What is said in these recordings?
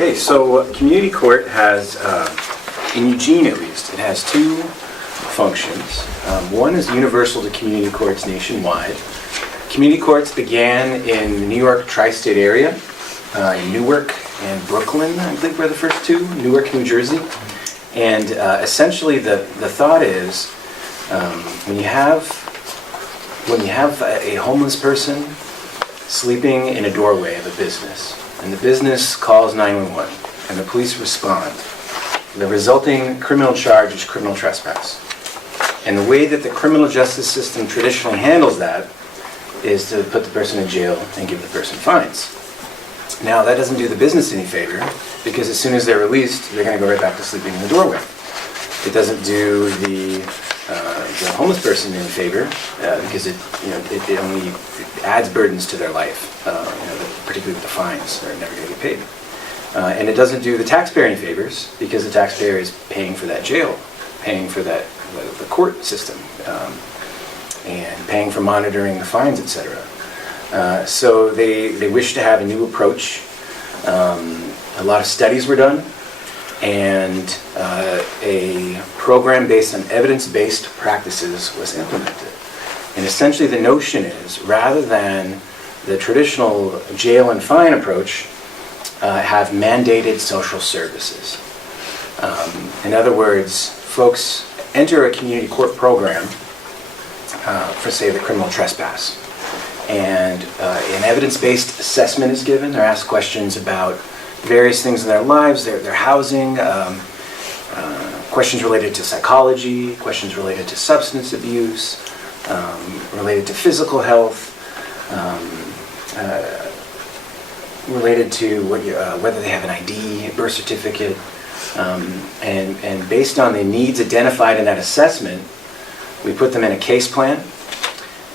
Okay, so community court has, in Eugene at least, it has two functions. One is universal to community courts nationwide. Community courts began in the New York tri-state area, in Newark and Brooklyn, I think were the first two, Newark, New Jersey. And essentially the thought is, when you have a homeless person sleeping in a doorway of a business, and the business calls 911, and the police respond, the resulting criminal charge is criminal trespass. And the way that the criminal justice system traditionally handles that is to put the person in jail and give the person fines. Now, that doesn't do the business any favor, because as soon as they're released, they're going to go right back to sleeping in the doorway. It doesn't do the homeless person any favor, because it only adds burdens to their life, particularly with the fines. They're never going to get paid. And it doesn't do the taxpayer any favors, because the taxpayer is paying for that jail, paying for the court system, and paying for monitoring the fines, etc. So they wish to have a new approach. A lot of studies were done, and a program based on evidence-based practices was implemented. And essentially the notion is, rather than the traditional jail and fine approach, have mandated social services. In other words, folks enter a community court program for, say, the criminal trespass. And an evidence-based assessment is given. They're asked questions about various things in their lives, their housing, questions related to psychology, questions related to substance abuse, related to physical health, related to whether they have an ID, birth certificate, and based on the needs identified in that assessment, we put them in a case plan.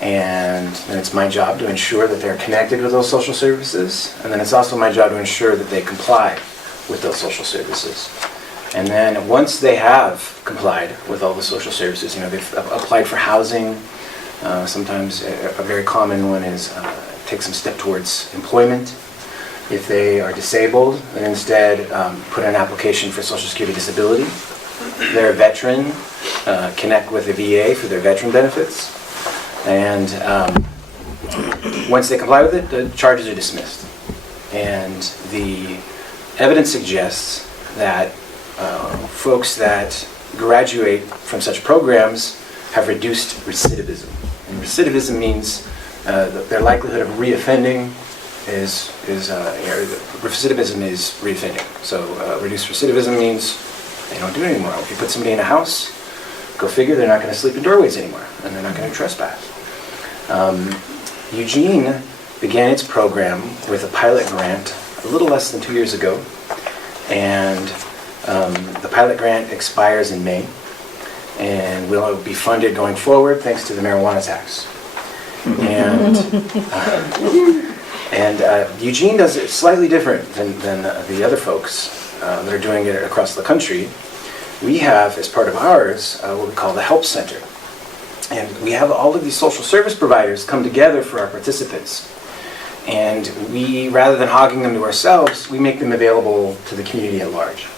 And then it's my job to ensure that they're connected with those social services. And then it's also my job to ensure that they comply with those social services. And then once they have complied with all the social services, they've applied for housing. Sometimes a very common one is take some step towards employment. If they are disabled, then instead put in an application for Social Security disability. If they're a veteran, connect with the VA for their veteran benefits. And once they comply with it, the charges are dismissed. And the evidence suggests that folks that graduate from such programs have reduced recidivism. And recidivism means their likelihood of reoffending recidivism is reoffending. So reduced recidivism means they don't do it anymore. If you put somebody in a house, go figure, they're not going to sleep in doorways anymore, and they're not going to trespass. Eugene began its program with a pilot grant a little less than 2 years ago, and the pilot grant expires in May, and will be funded going forward thanks to the marijuana tax. And Eugene does it slightly different than the other folks that are doing it across the country. We have, as part of ours, what we call the Help Center. And we have all of these social service providers come together for our participants. And we, rather than hogging them to ourselves, we make them available to the community at large.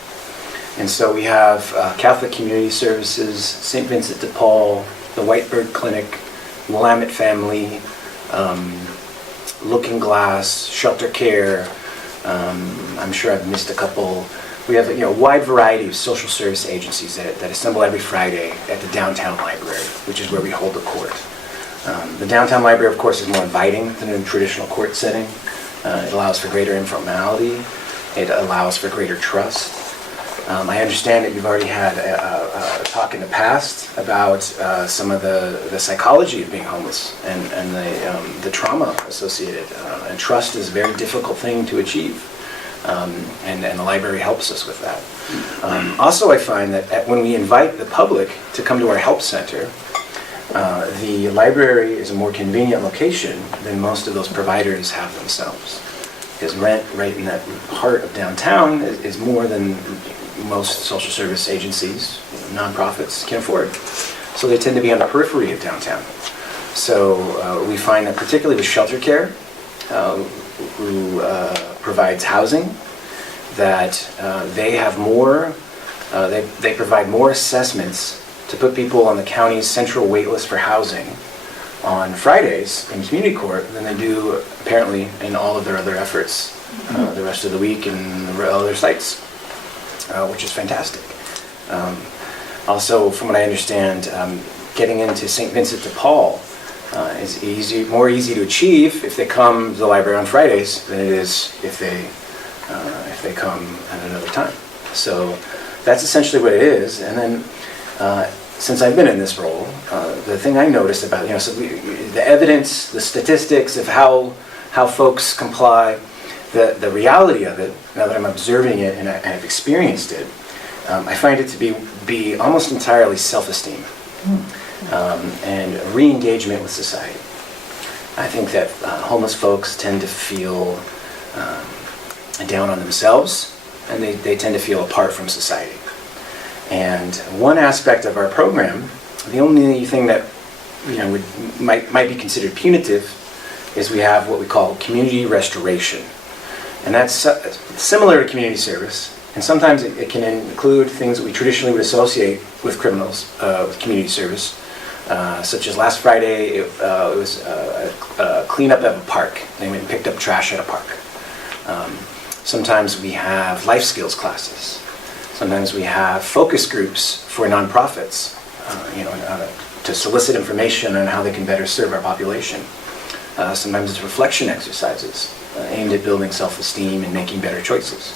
And so we have Catholic Community Services, St. Vincent de Paul, the Whitebird Clinic, Willamette Family, Looking Glass, Shelter Care. I'm sure I've missed a couple. We have a wide variety of social service agencies that assemble every Friday at the downtown library, which is where we hold the court. The downtown library, of course, is more inviting than a traditional court setting. It allows for greater informality. It allows for greater trust. I understand that you've already had a talk in the past about some of the psychology of being homeless and the trauma associated. And trust is a very difficult thing to achieve. And the library helps us with that. Also, I find that when we invite the public to come to our help center, the library is a more convenient location than most of those providers have themselves. Because rent right in that heart of downtown is more than most social service agencies, nonprofits, can afford. So they tend to be on the periphery of downtown. So we find that particularly with Shelter Care, who provides housing, that they have more, they provide more assessments to put people on the county's central wait list for housing on Fridays in community court than they do apparently in all of their other efforts the rest of the week and the other sites, which is fantastic. Also, from what I understand, getting into St. Vincent de Paul is more easy to achieve if they come to the library on Fridays than it is if they come at another time. So that's essentially what it is. And then since I've been in this role, the thing I noticed about, the evidence, the statistics of how folks comply, the reality of it, now that I'm observing it and I've experienced it, I find it to be almost entirely self-esteem and re-engagement with society. I think that homeless folks tend to feel down on themselves, and they tend to feel apart from society. And one aspect of our program, the only thing that might be considered punitive, is we have what we call community restoration. And that's similar to community service, and sometimes it can include things that we traditionally would associate with criminals, with community service, such as last Friday, it was a cleanup of a park. They went and picked up trash at a park. Sometimes we have life skills classes. Sometimes we have focus groups for nonprofits, to solicit information on how they can better serve our population. Sometimes it's reflection exercises aimed at building self-esteem and making better choices.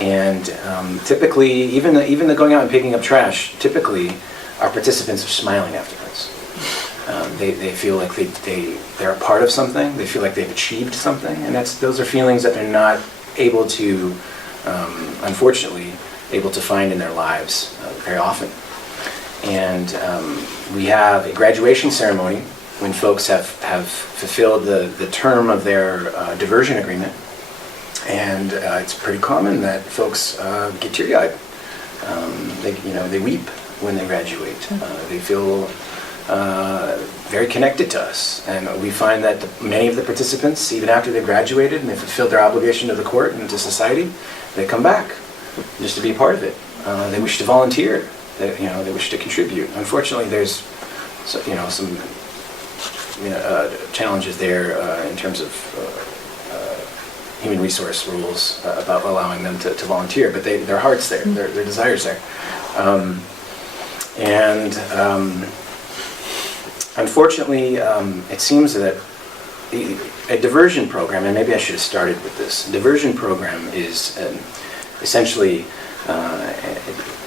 And typically, even the going out and picking up trash, typically our participants are smiling afterwards. They feel like they're a part of something. They feel like they've achieved something, and those are feelings that they're not able to, unfortunately, able to find in their lives very often. And we have a graduation ceremony when folks have fulfilled the term of their diversion agreement. And it's pretty common that folks get teary-eyed. They weep when they graduate. They feel very connected to us. And we find that many of the participants, even after they've graduated and they've fulfilled their obligation to the court and to society, they come back just to be a part of it. They wish to volunteer. They wish to contribute. Unfortunately, there's some challenges there in terms of human resource rules about allowing them to volunteer, but their heart's there, their desire's there. Unfortunately, it seems that a diversion program, and maybe I should have started with this, a diversion program is essentially,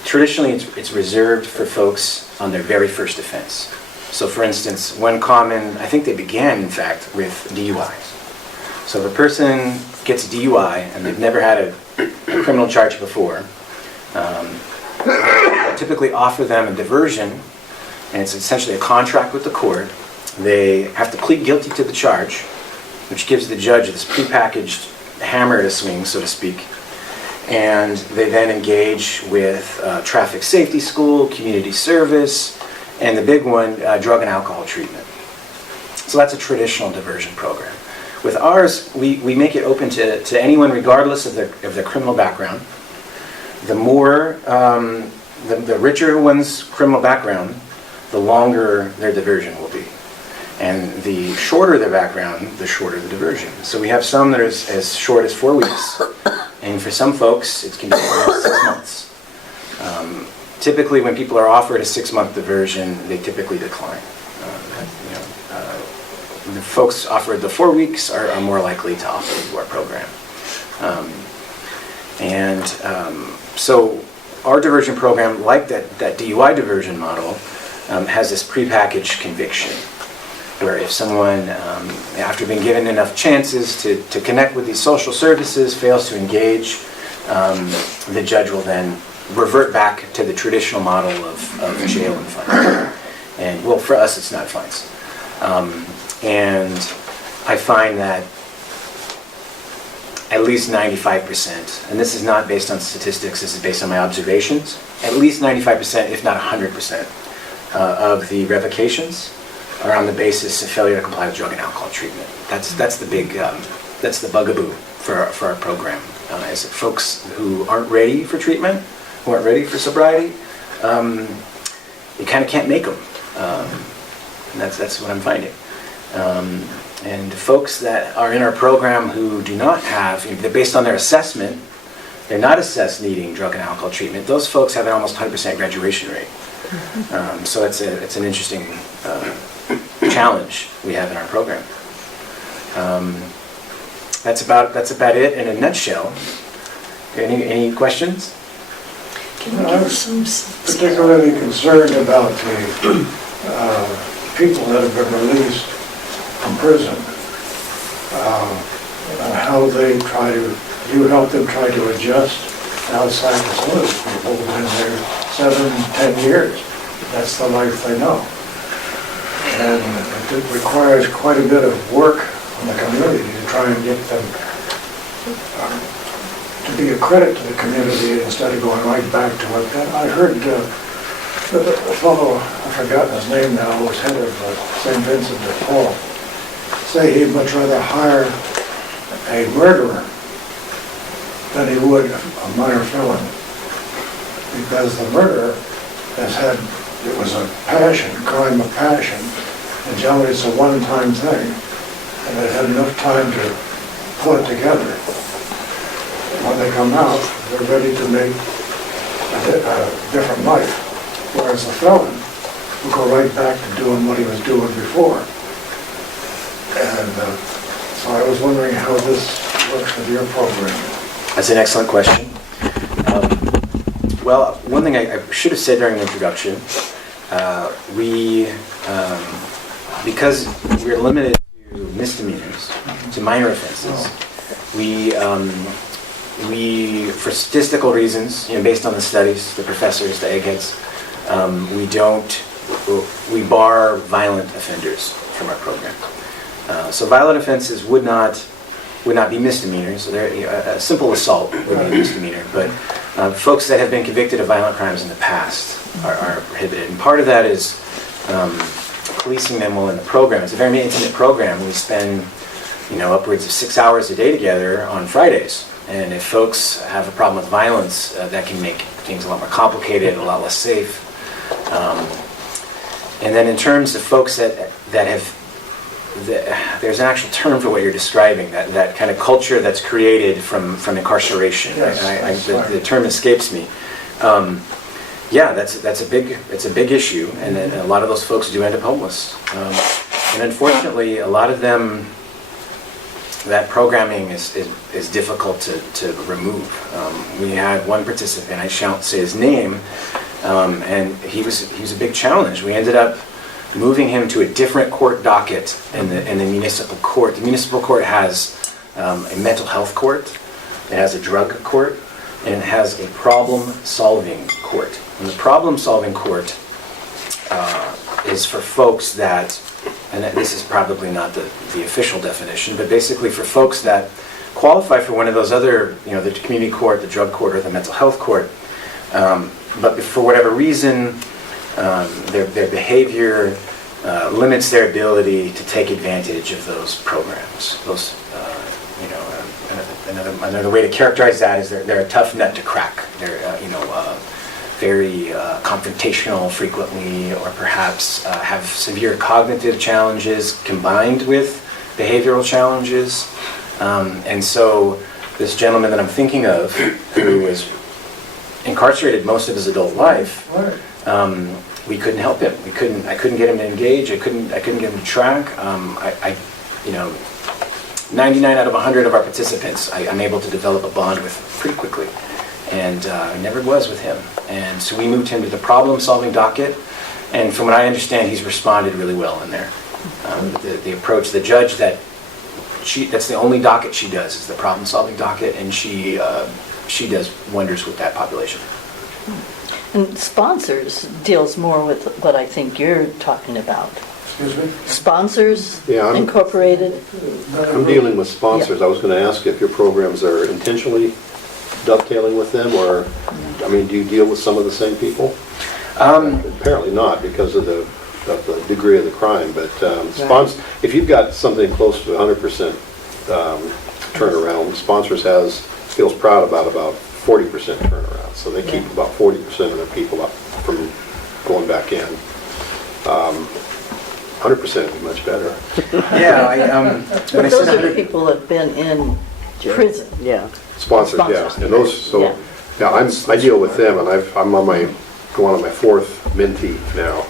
traditionally it's reserved for folks on their very first offense. So for instance, one common, I think they began in fact with DUIs. So if a person gets a DUI and they've never had a criminal charge before, typically offer them a diversion, and it's essentially a contract with the court. They have to plead guilty to the charge, which gives the judge this prepackaged hammer to swing, so to speak. And they then engage with traffic safety school, community service, and the big one, drug and alcohol treatment. So that's a traditional diversion program. With ours, we make it open to anyone regardless of their criminal background. The more, the richer one's criminal background, the longer their diversion will be. And the shorter their background, the shorter the diversion. So we have some that are as short as 4 weeks, and for some folks, it can be 6 months. Typically, when people are offered a 6-month diversion, they typically decline. The folks offered the 4 weeks are more likely to opt into our program. So our diversion program, like that DUI diversion model, has this prepackaged conviction, where if someone, after being given enough chances to connect with these social services, fails to engage, the judge will then revert back to the traditional model of jail and fines. And well, for us, it's not fines. And I find that at least 95%, and this is not based on statistics, this is based on my observations, at least 95%, if not 100%, of the revocations are on the basis of failure to comply with drug and alcohol treatment. That's the big, that's the bugaboo for our program. is that folks who aren't ready for treatment, who aren't ready for sobriety, you kind of can't make them. And that's what I'm finding. And folks that are in our program who do not have, based on their assessment, they're not assessed needing drug and alcohol treatment, those folks have an almost 100% graduation rate. So it's an interesting challenge we have in our program. That's about it in a nutshell. Any questions? I was particularly concerned about the people that have been released from prison, and how they you help them try to adjust outside facilities. People who've been there 7, 10 years. That's the life they know. And it requires quite a bit of work on the community to try and get them to be a credit to the community instead of going right back to what I heard a fellow, I've forgotten his name now, who was head of St. Vincent de Paul, say he'd much rather hire a murderer than he would a minor felon, because the murderer it was a crime of passion, and generally it's a one-time thing, and they had enough time to pull it together. When they come out, they're ready to make a different life, whereas the felon will go right back to doing what he was doing before. And so I was wondering how this works with your program. That's an excellent question. Well, one thing I should have said during the introduction, because we're limited to misdemeanors, to minor offenses, we, for statistical reasons, based on the studies, the professors, the eggheads, we bar violent offenders from our program. So violent offenses would not be misdemeanors. A simple assault would be a misdemeanor, but folks that have been convicted of violent crimes in the past are prohibited. And part of that is policing them while in the program. It's a very intimate program. We spend upwards of 6 hours a day together on Fridays. And if folks have a problem with violence, that can make things a lot more complicated, a lot less safe. And then in terms of folks that have, there's an actual term for what you're describing, that kind of culture that's created from incarceration. Yes, the term escapes me. That's a big issue, and then a lot of those folks do end up homeless. And unfortunately, a lot of them, that programming is difficult to remove. We had one participant, I shan't say his name, and he was a big challenge. We ended up moving him to a different court docket in the municipal court. The municipal court has a mental health court, it has a drug court, and it has a problem-solving court. And the problem-solving court is for folks that, and this is probably not the official definition, but basically for folks that qualify for one of those other, the community court, the drug court, or the mental health court, but for whatever reason, their behavior limits their ability to take advantage of those programs. Another way to characterize that is they're a tough nut to crack. They're very confrontational frequently, or perhaps have severe cognitive challenges combined with behavioral challenges. And so this gentleman that I'm thinking of, who was incarcerated most of his adult life, we couldn't help him. I couldn't get him to engage. I couldn't get him to track. 99 out of 100 of our participants, I'm able to develop a bond with pretty quickly, and I never was with him. And so we moved him to the problem-solving docket, and from what I understand, he's responded really well in there. The approach, the judge that's the only docket she does is the problem-solving docket, and she does wonders with that population. And sponsors deals more with what I think you're talking about. Excuse me? Sponsors Yeah, Incorporated. I'm dealing with sponsors. I was going to ask if your programs are intentionally dovetailing with them, or, do you deal with some of the same people? Apparently not, because of the degree of the crime, but if you've got something close to 100% turnaround, sponsors has feels proud about 40% turnaround. So they keep about 40% of their people up from going back in. 100% would be much better. Yeah, when I Those said are the 100 people that have been in prison. Yeah. Sponsors, yeah. Sponsors. And those, so, Yeah. yeah, I deal with them, and I'm on going on my 4th mentee now.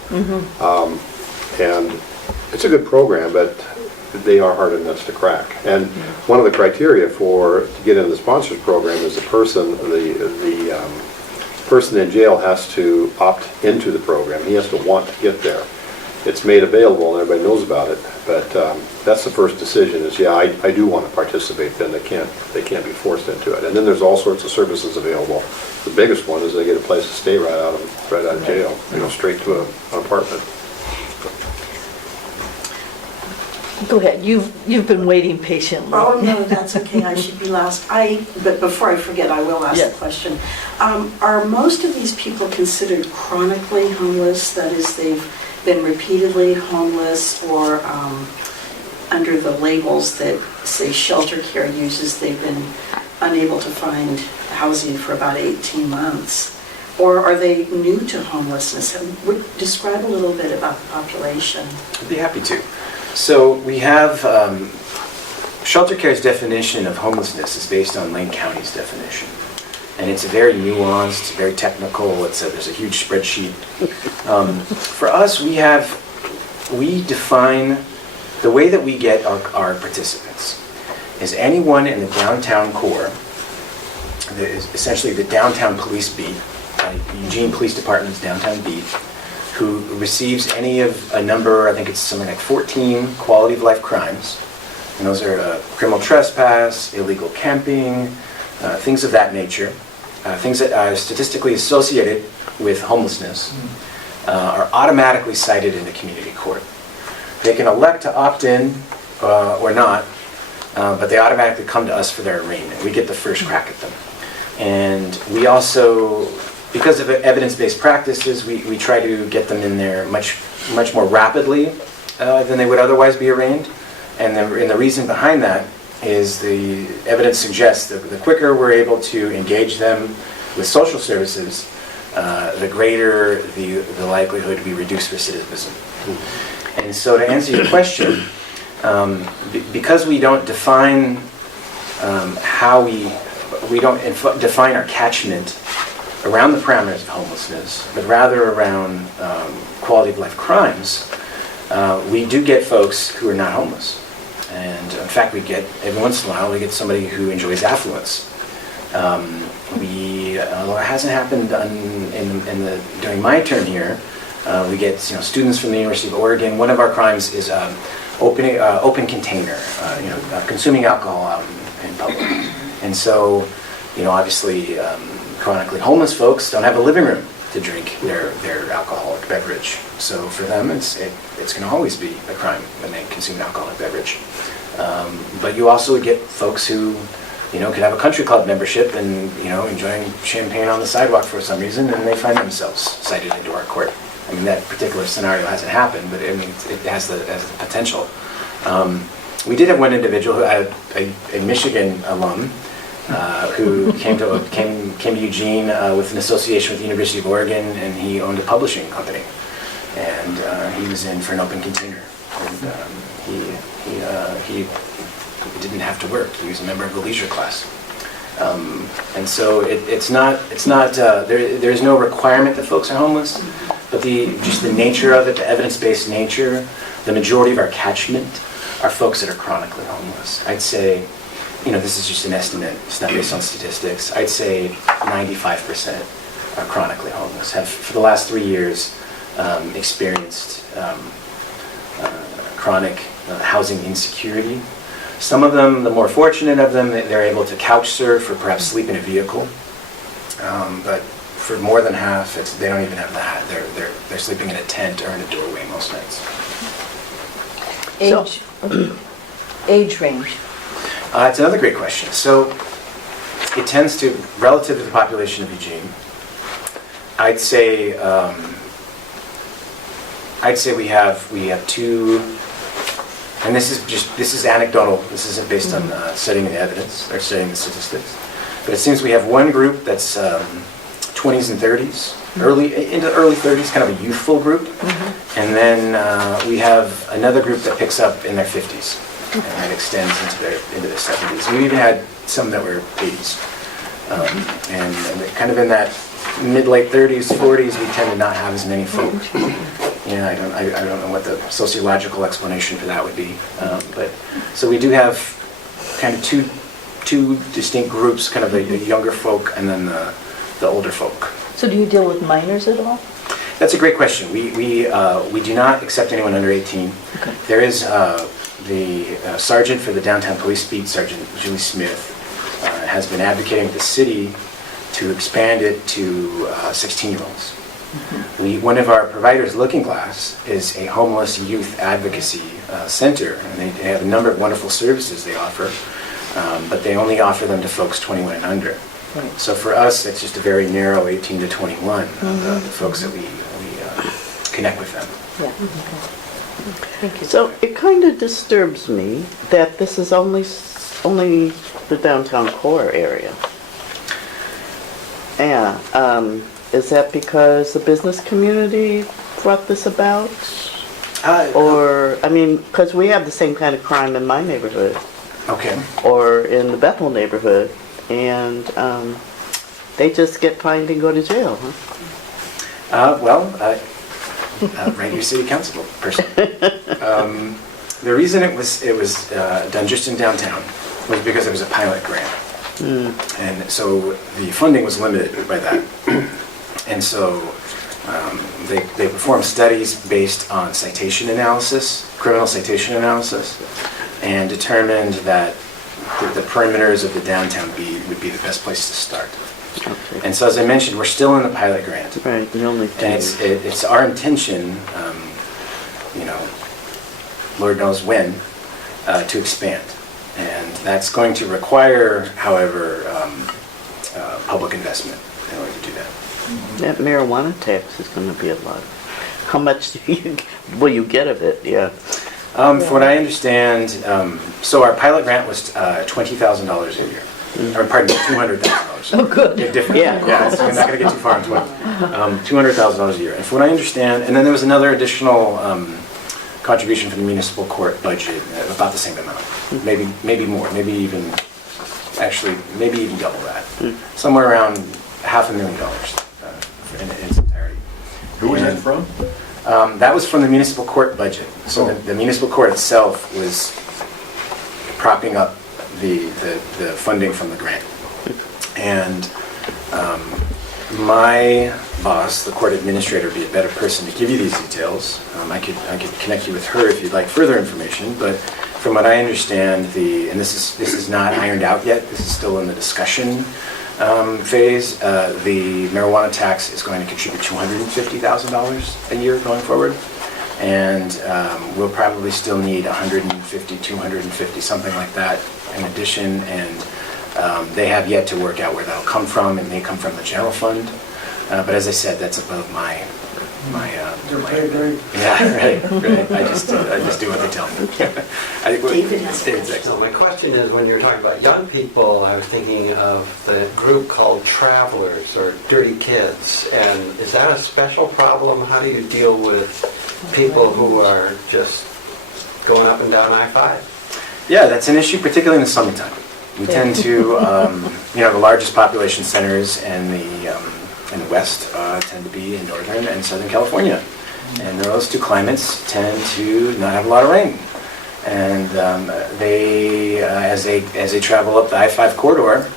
And it's a good program, but they are harder nuts to crack. And one of the criteria to get into the sponsors program is the person in jail has to opt into the program. He has to want to get there. It's made available and everybody knows about it, but that's the first decision is, yeah, I do want to participate. Then they can't be forced into it. And then there's all sorts of services available. The biggest one is they get a place to stay right out of jail, straight to an apartment. Go ahead, you've been waiting patiently. Oh, no, that's okay, I should be last. But before I forget, I will ask Yes. the question. Are most of these people considered chronically homeless? That is, they've been repeatedly homeless, or under the labels that, say, shelter care uses, they've been unable to find housing for about 18 months? Or are they new to homelessness? Describe a little bit about the population. I'd be happy to. So we have shelter care's definition of homelessness is based on Lane County's definition, and it's very nuanced, very technical. There's a huge spreadsheet. For us, we define the way that we get our participants is anyone in the downtown core, essentially the downtown police beat, Eugene Police Department's downtown beat, who receives any of a number, I think it's something like 14 quality of life crimes. And those are criminal trespass, illegal camping, things of that nature, things that are statistically associated with homelessness, are automatically cited in the community court. They can elect to opt in or not, but they automatically come to us for their arraignment. We get the first crack at them. And we also, because of evidence-based practices, we try to get them in there much more rapidly than they would otherwise be arraigned. And the reason behind that is the evidence suggests that the quicker we're able to engage them with social services, the greater the likelihood we reduce recidivism. And so to answer your question, because we don't define we don't define our catchment around the parameters of homelessness, but rather around quality of life crimes, we do get folks who are not homeless. And in fact, every once in a while, we get somebody who enjoys affluence. Although it hasn't happened during my term here, we get students from the University of Oregon. One of our crimes is open container, consuming alcohol out in public. And so, obviously, chronically homeless folks don't have a living room to drink their alcoholic beverage. So for them, it's going to always be a crime when they consume alcoholic beverage. But you also get folks who, could have a country club membership and, enjoying champagne on the sidewalk for some reason, and they find themselves cited into our court. I mean, that particular scenario hasn't happened, but it has the potential. We did have one individual, a Michigan alum, who came to Eugene with an association with the University of Oregon, and he owned a publishing company, and he was in for an open container, and he didn't have to work. He was a member of the leisure class, and so there's no requirement that folks are homeless, but just the nature of it, the evidence-based nature, the majority of our catchment are folks that are chronically homeless. I'd say, this is just an estimate, it's not based on statistics. I'd say 95% are chronically homeless, have for the last 3 years experienced chronic housing insecurity. Some of them, the more fortunate of them, they're able to couch surf or perhaps sleep in a vehicle. But for more than half, they don't even have that. They're sleeping in a tent or in a doorway most nights. Age range. It's another great question. So it tends to, relative to the population of Eugene, I'd say we have two, and this is anecdotal. This isn't based on studying the evidence or studying the statistics. But it seems we have one group that's 20s and 30s, into early 30s, kind of a youthful group. And then we have another group that picks up in their 50s, and it extends into their 70s. We even had some that were 80s. And kind of in that mid-late 30s, 40s, we tend to not have as many folk. Yeah, I don't know what the sociological explanation for that would be. But so we do have kind of two distinct groups, kind of the younger folk and then the older folk. So do you deal with minors at all? That's a great question. We do not accept anyone under 18. Okay. There is the sergeant for the downtown police beat, Sergeant Julie Smith, has been advocating with the city to expand it to 16-year-olds. One of our providers, Looking Glass, is a homeless youth advocacy center, and they have a number of wonderful services they offer, but they only offer them to folks 21 and under. Right. So for us, it's just a very narrow 18 to 21, the folks that we connect with them. Yeah. Okay. Thank you. So it kind of disturbs me that this is only the downtown core area. Yeah, is that because the business community brought this about? Or, I mean, because we have the same kind of crime in my neighborhood, Okay. or in the Bethel neighborhood, and they just get fined and go to jail, huh? Right, your city council person. The reason it was done just in downtown was because it was a pilot grant. And so the funding was limited by that. And so they performed studies based on citation analysis, criminal citation analysis, and determined that the perimeters of the downtown beat would be the best place to start. Okay. And so as I mentioned, we're still in the pilot grant. Right, the only And thing. it's our intention, Lord knows when, to expand. And that's going to require, however, public investment in order to do that. That marijuana tax is going to be a lot. How much will you get of it? Yeah. From what I understand, so our pilot grant was $20,000 a year. Or pardon me, $200,000. Oh, good. They're different. Yeah. So we're not going to get too far into it. $200,000 a year. And from what I understand, and then there was another additional contribution from the municipal court budget, about the same amount. Maybe more, maybe even double that. Somewhere around $500,000 in its entirety. Who was that from? That was from the municipal court budget. So the municipal court itself was propping up the funding from the grant. And my boss, the court administrator, would be a better person to give you these details. I could connect you with her if you'd like further information, but from what I understand, and this is not ironed out yet, this is still in the discussion phase, the marijuana tax is going to contribute $250,000 a year going forward, and we'll probably still need $150, $250, something like that in addition, and they have yet to work out where that'll come from. It may come from the general fund, but as I said, that's above my Their pay grade. yeah, right. I just do what they tell me. David has a David's question. excellent. So my question is, when you're talking about young people, I was thinking of the group called Travelers or Dirty Kids. And is that a special problem? How do you deal with people who are just going up and down I-5? Yeah, that's an issue, particularly in the summertime. We tend to, the largest population centers in the West tend to be in Northern and Southern California. And those two climates tend to not have a lot of rain. And as they travel up the I-5 corridor,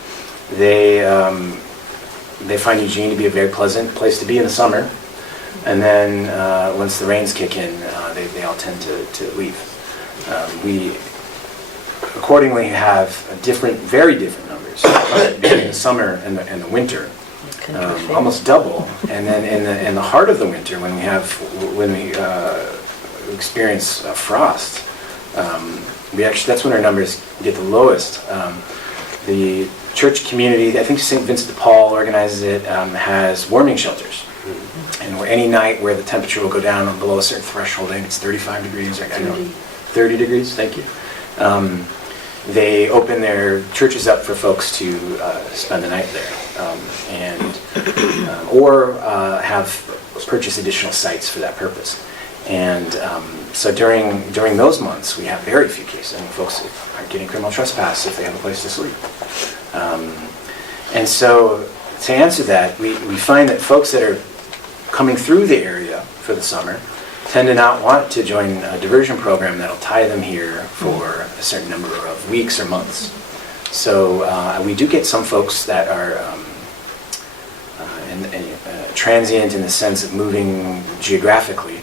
they find Eugene to be a very pleasant place to be in the summer. And then once the rains kick in, they all tend to leave. We accordingly have very different numbers between the summer and the winter. Almost double, and then in the heart of the winter, when we experience frost, that's when our numbers get the lowest. The church community, I think St. Vincent de Paul organizes it, has warming shelters, and any night where the temperature will go down below a certain threshold, I think it's 35 degrees, or 30 degrees. Thank you. they open their churches up for folks to spend the night there, or have purchase additional sites for that purpose. And so during those months, we have very few cases. I mean, folks are getting criminal trespass if they have a place to sleep. And so to answer that, we find that folks that are coming through the area for the summer tend to not want to join a diversion program that'll tie them here for a certain number of weeks or months. So we do get some folks that are transient in the sense of moving geographically,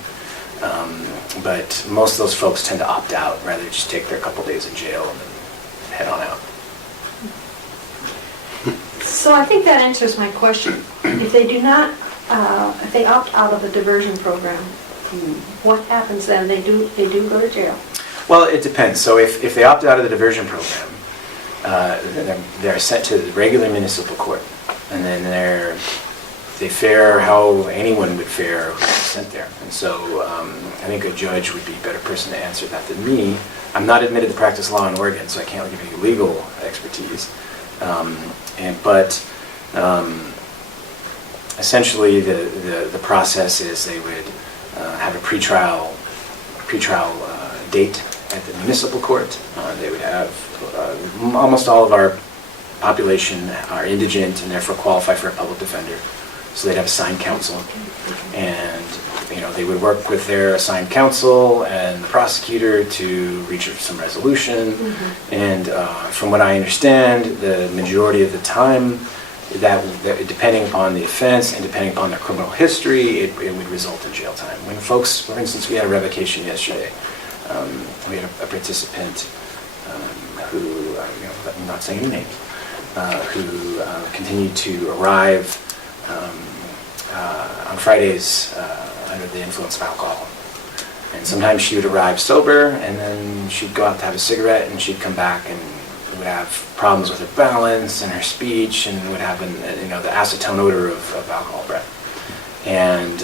but most of those folks tend to opt out, rather just take their couple days in jail and then head on out. So I think that answers my question. If they do not, if they opt out of the diversion program, what happens then? They do go to jail. Well, it depends. So if they opt out of the diversion program, they're sent to the regular municipal court, and then they fare how anyone would fare who's sent there. And so I think a judge would be a better person to answer that than me. I'm not admitted to practice law in Oregon, so I can't give you legal expertise. But essentially the process is they would have a pretrial date at the municipal court. They would have almost all of our population are indigent and therefore qualify for a public defender. So they'd have assigned counsel, and they would work with their assigned counsel and the prosecutor to reach some resolution. Mm-hmm. And from what I understand, the majority of the time, that depending upon the offense and depending upon their criminal history, it would result in jail time. When folks, for instance, we had a revocation yesterday. We had a participant who, I'm not saying any names, who continued to arrive on Fridays under the influence of alcohol. And sometimes she would arrive sober, and then she'd go out to have a cigarette, and she'd come back and would have problems with her balance and her speech, and would have the acetone odor of alcohol breath. And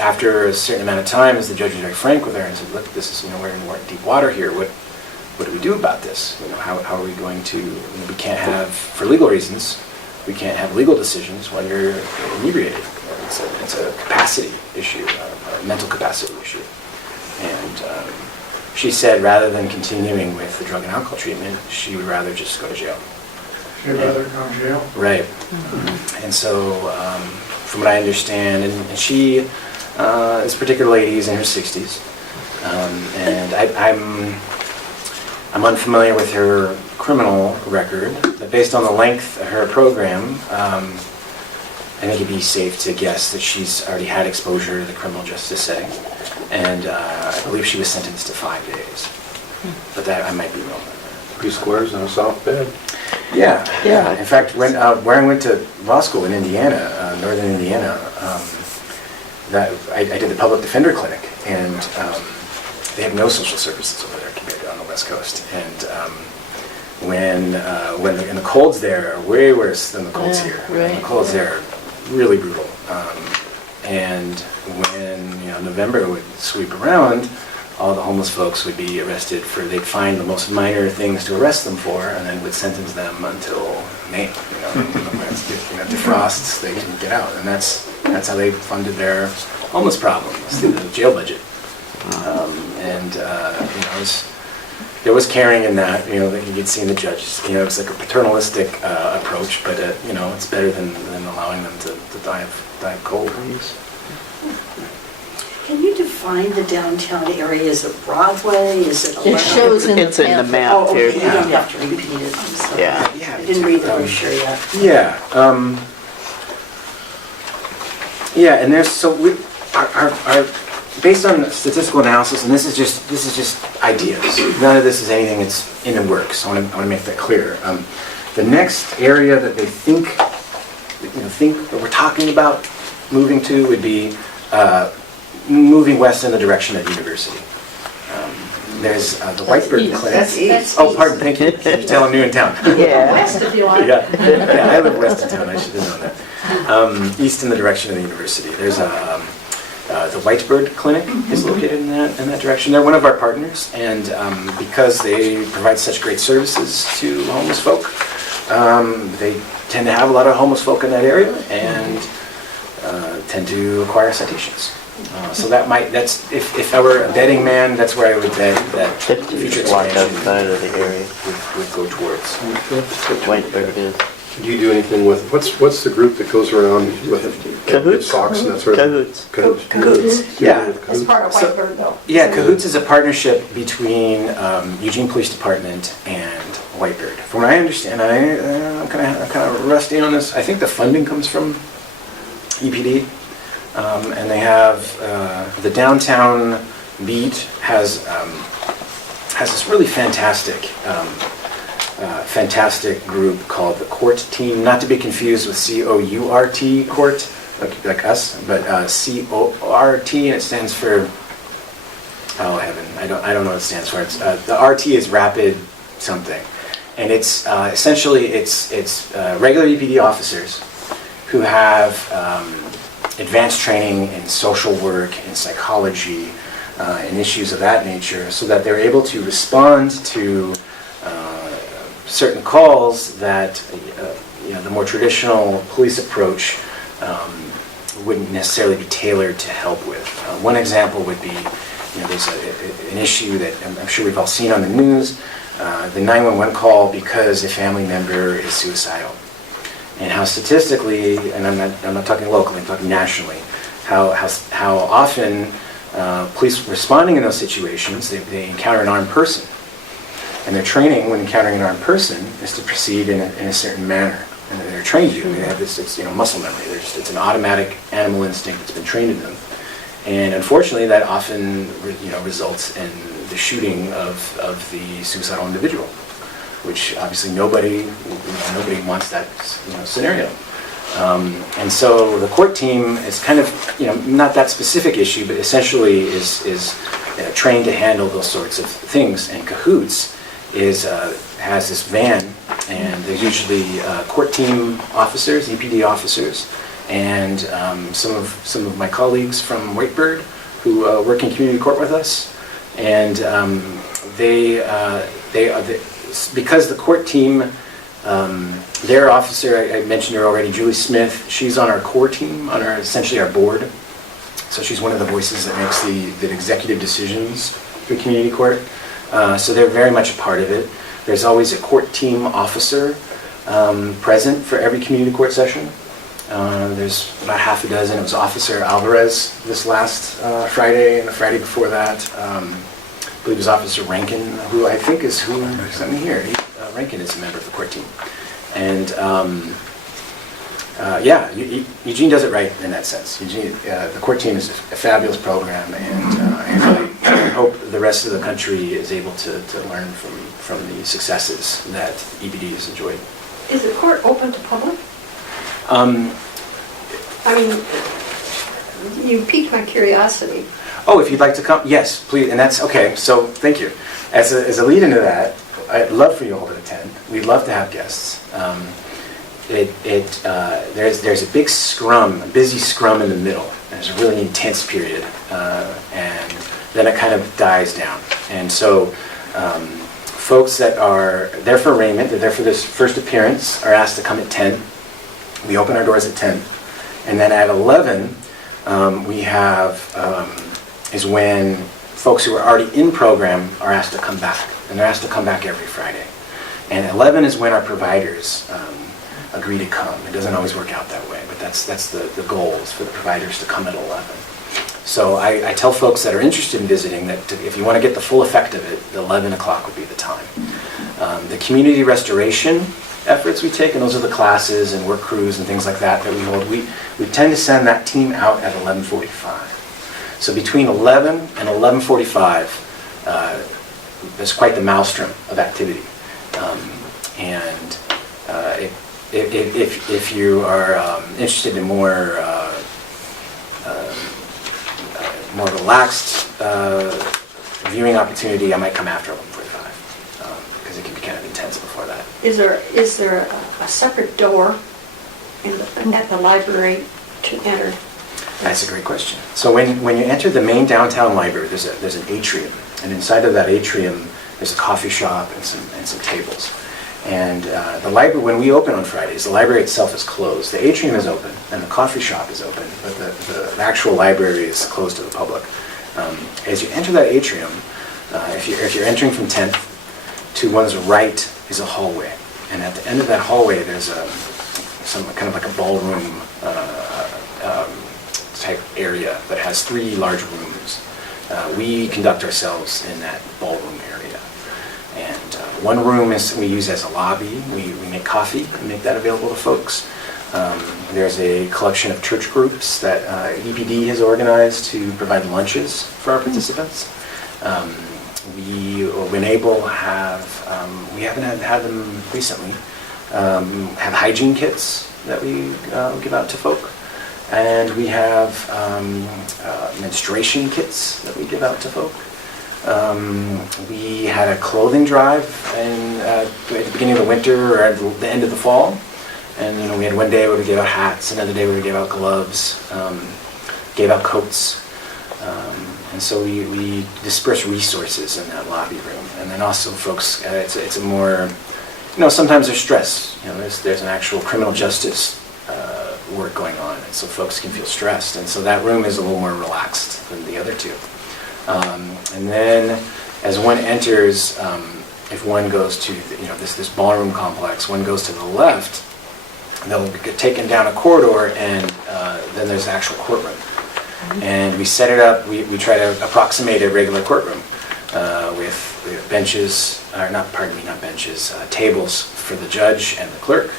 after a certain amount of time, as the judge was very frank with her and said, "Look, this is we're in deep water here. What do we do about this? How are we going to? We can't have, for legal reasons, we can't have legal decisions while you're inebriated. It's a capacity issue, a mental capacity issue." And she said rather than continuing with the drug and alcohol treatment, she would rather just go to jail. She'd rather go to jail? Right. Mm-hmm. And so, from what I understand, and she, this particular lady is in her 60s, and I'm unfamiliar with her criminal record, but based on the length of her program, I think it'd be safe to guess that she's already had exposure to the criminal justice setting, and I believe she was sentenced to 5 days, but that I might be wrong. 3 squares and a soft bed. Yeah. In fact, where I went to law school in Indiana, northern Indiana, I did the public defender clinic, and they have no social services over there compared to on the West Coast. And when the colds there are way worse than the colds here. Right. The colds there are really brutal. And when November would sweep around, all the homeless folks would be arrested they'd find the most minor things to arrest them for, and then would sentence them until May. Defrosts, they can get out, and that's how they funded their homeless problem, through the jail budget. There was caring in that, that you could see in the judges. It was like a paternalistic approach, but it's better than allowing them to die of cold. Can you define the downtown area? Is it Broadway? Is it 11th? It shows in It's the in the pamphlet. map Oh, here. okay, you don't have to repeat it, I'm sorry. Yeah. I didn't read the brochure yet. Yeah, and there's our based on statistical analysis, and this is just ideas. None of this is anything that's in the works. I want to make that clear. The next area that they think that we're talking about moving to would be moving west in the direction of University. There's the Whitebird east. Clinic. That's east. Oh, pardon, thank you. You can tell I'm new in town. Yeah. West if you want. Yeah, I live west of town. I should have known that. East in the direction of the university. There's a The Whitebird Clinic is located in that direction. They're one of our partners, and because they provide such great services to homeless folk, they tend to have a lot of homeless folk in that area and tend to acquire citations. So that's if I were a betting man, that's where I would bet that future Walk expansion outside of the area, would go towards. which Whitebird is. Do you do anything with, what's the group that goes around with Cahoots? socks and that sort of? Cahoots. Cahoots. Yeah. As part of So- Whitebird, though. Yeah, Cahoots is a partnership between Eugene Police Department and Whitebird. From what I understand, I'm kind of rusty on this. I think the funding comes from EPD, and they have the downtown beat has this really fantastic group called the Court Team, not to be confused with COURT Court, like us, but CORT, and it stands for, oh heaven, I don't know what it stands for. It's, the RT is rapid something, and it's essentially it's regular EPD officers who have advanced training in social work and psychology and issues of that nature, so that they're able to respond to certain calls that the more traditional police approach wouldn't necessarily be tailored to help with. One example would be, there's an issue that I'm sure we've all seen on the news, the 911 call because a family member is suicidal, and how statistically, and I'm not talking locally, I'm talking nationally, how often police responding in those situations, they encounter an armed person. And their training when encountering an armed person is to proceed in a certain manner. And they're trained to. They have this, muscle memory. It's an automatic animal instinct that's been trained in them. And unfortunately, that often, results in the shooting of the suicidal individual, which obviously nobody wants that, scenario. And so the court team is kind of, not that specific issue, but essentially is trained to handle those sorts of things. And Cahoots has this van, and they're usually court team officers, EPD officers, and some of my colleagues from Whitebird who work in community court with us, and because the court team, their officer, I mentioned her already, Julie Smith, she's on our core team, essentially our board. So she's one of the voices that makes the executive decisions for community court. So they're very much a part of it. There's always a court team officer present for every community court session. There's about half a dozen. It was Officer Alvarez this last Friday, and the Friday before that, I believe it was Officer Rankin, who I think is who sent me here. Rankin is a member of the court team. And Eugene does it right in that sense. Eugene, the court team is a fabulous program, and I hope the rest of the country is able to learn from the successes that EPD has enjoyed. Is the court open to public? You piqued my curiosity. Oh, if you'd like to come, yes, please, and that's okay. So thank you. As a lead into that, I'd love for you all to attend. We'd love to have guests. There's a big scrum, a busy scrum in the middle. There's a really intense period, and then it kind of dies down. And so folks that are there for arraignment, they're there for this first appearance, are asked to come at 10. We open our doors at 10. And then at 11, we have, is when folks who are already in program are asked to come back. And they're asked to come back every Friday. And 11 is when our providers agree to come. It doesn't always work out that way, but that's the goal, is for the providers to come at 11. So I tell folks that are interested in visiting that if you want to get the full effect of it, 11 o'clock would be the time. The community restoration efforts we take, and those are the classes and work crews and things like that we hold, we tend to send that team out at 11:45. So between 11 and 11:45, there's quite the maelstrom of activity. If you are interested in more relaxed viewing opportunity, I might come after 11:45 because it can be kind of intense before that. Is there a separate door at the library to enter? That's a great question. So when you enter the main downtown library, there's an atrium, and inside of that atrium, there's a coffee shop and some tables. And the library, when we open on Fridays, the library itself is closed. The atrium is open, and the coffee shop is open, but the actual library is closed to the public. As you enter that atrium, if you're entering from 10th, to one's right is a hallway, and at the end of that hallway, there's some kind of like a ballroom type area that has 3 large rooms. We conduct ourselves in that ballroom area. And one room we use as a lobby. We make coffee and make that available to folks. There's a collection of church groups that EPD has organized to provide lunches for our participants. We haven't had them recently, have hygiene kits that we give out to folk. And we have menstruation kits that we give out to folk. We had a clothing drive at the beginning of the winter or at the end of the fall. And we had one day where we gave out hats, another day where we gave out gloves, gave out coats. And so we disperse resources in that lobby room. And then also folks, it's a more, sometimes there's stress. There's an actual criminal justice work going on, and so folks can feel stressed. And so that room is a little more relaxed than the other two. And then as one enters, if one goes to this ballroom complex, one goes to the left, they'll get taken down a corridor, and then there's the actual courtroom. And we set it up, we try to approximate a regular courtroom with benches, not benches, tables for the judge and the clerk,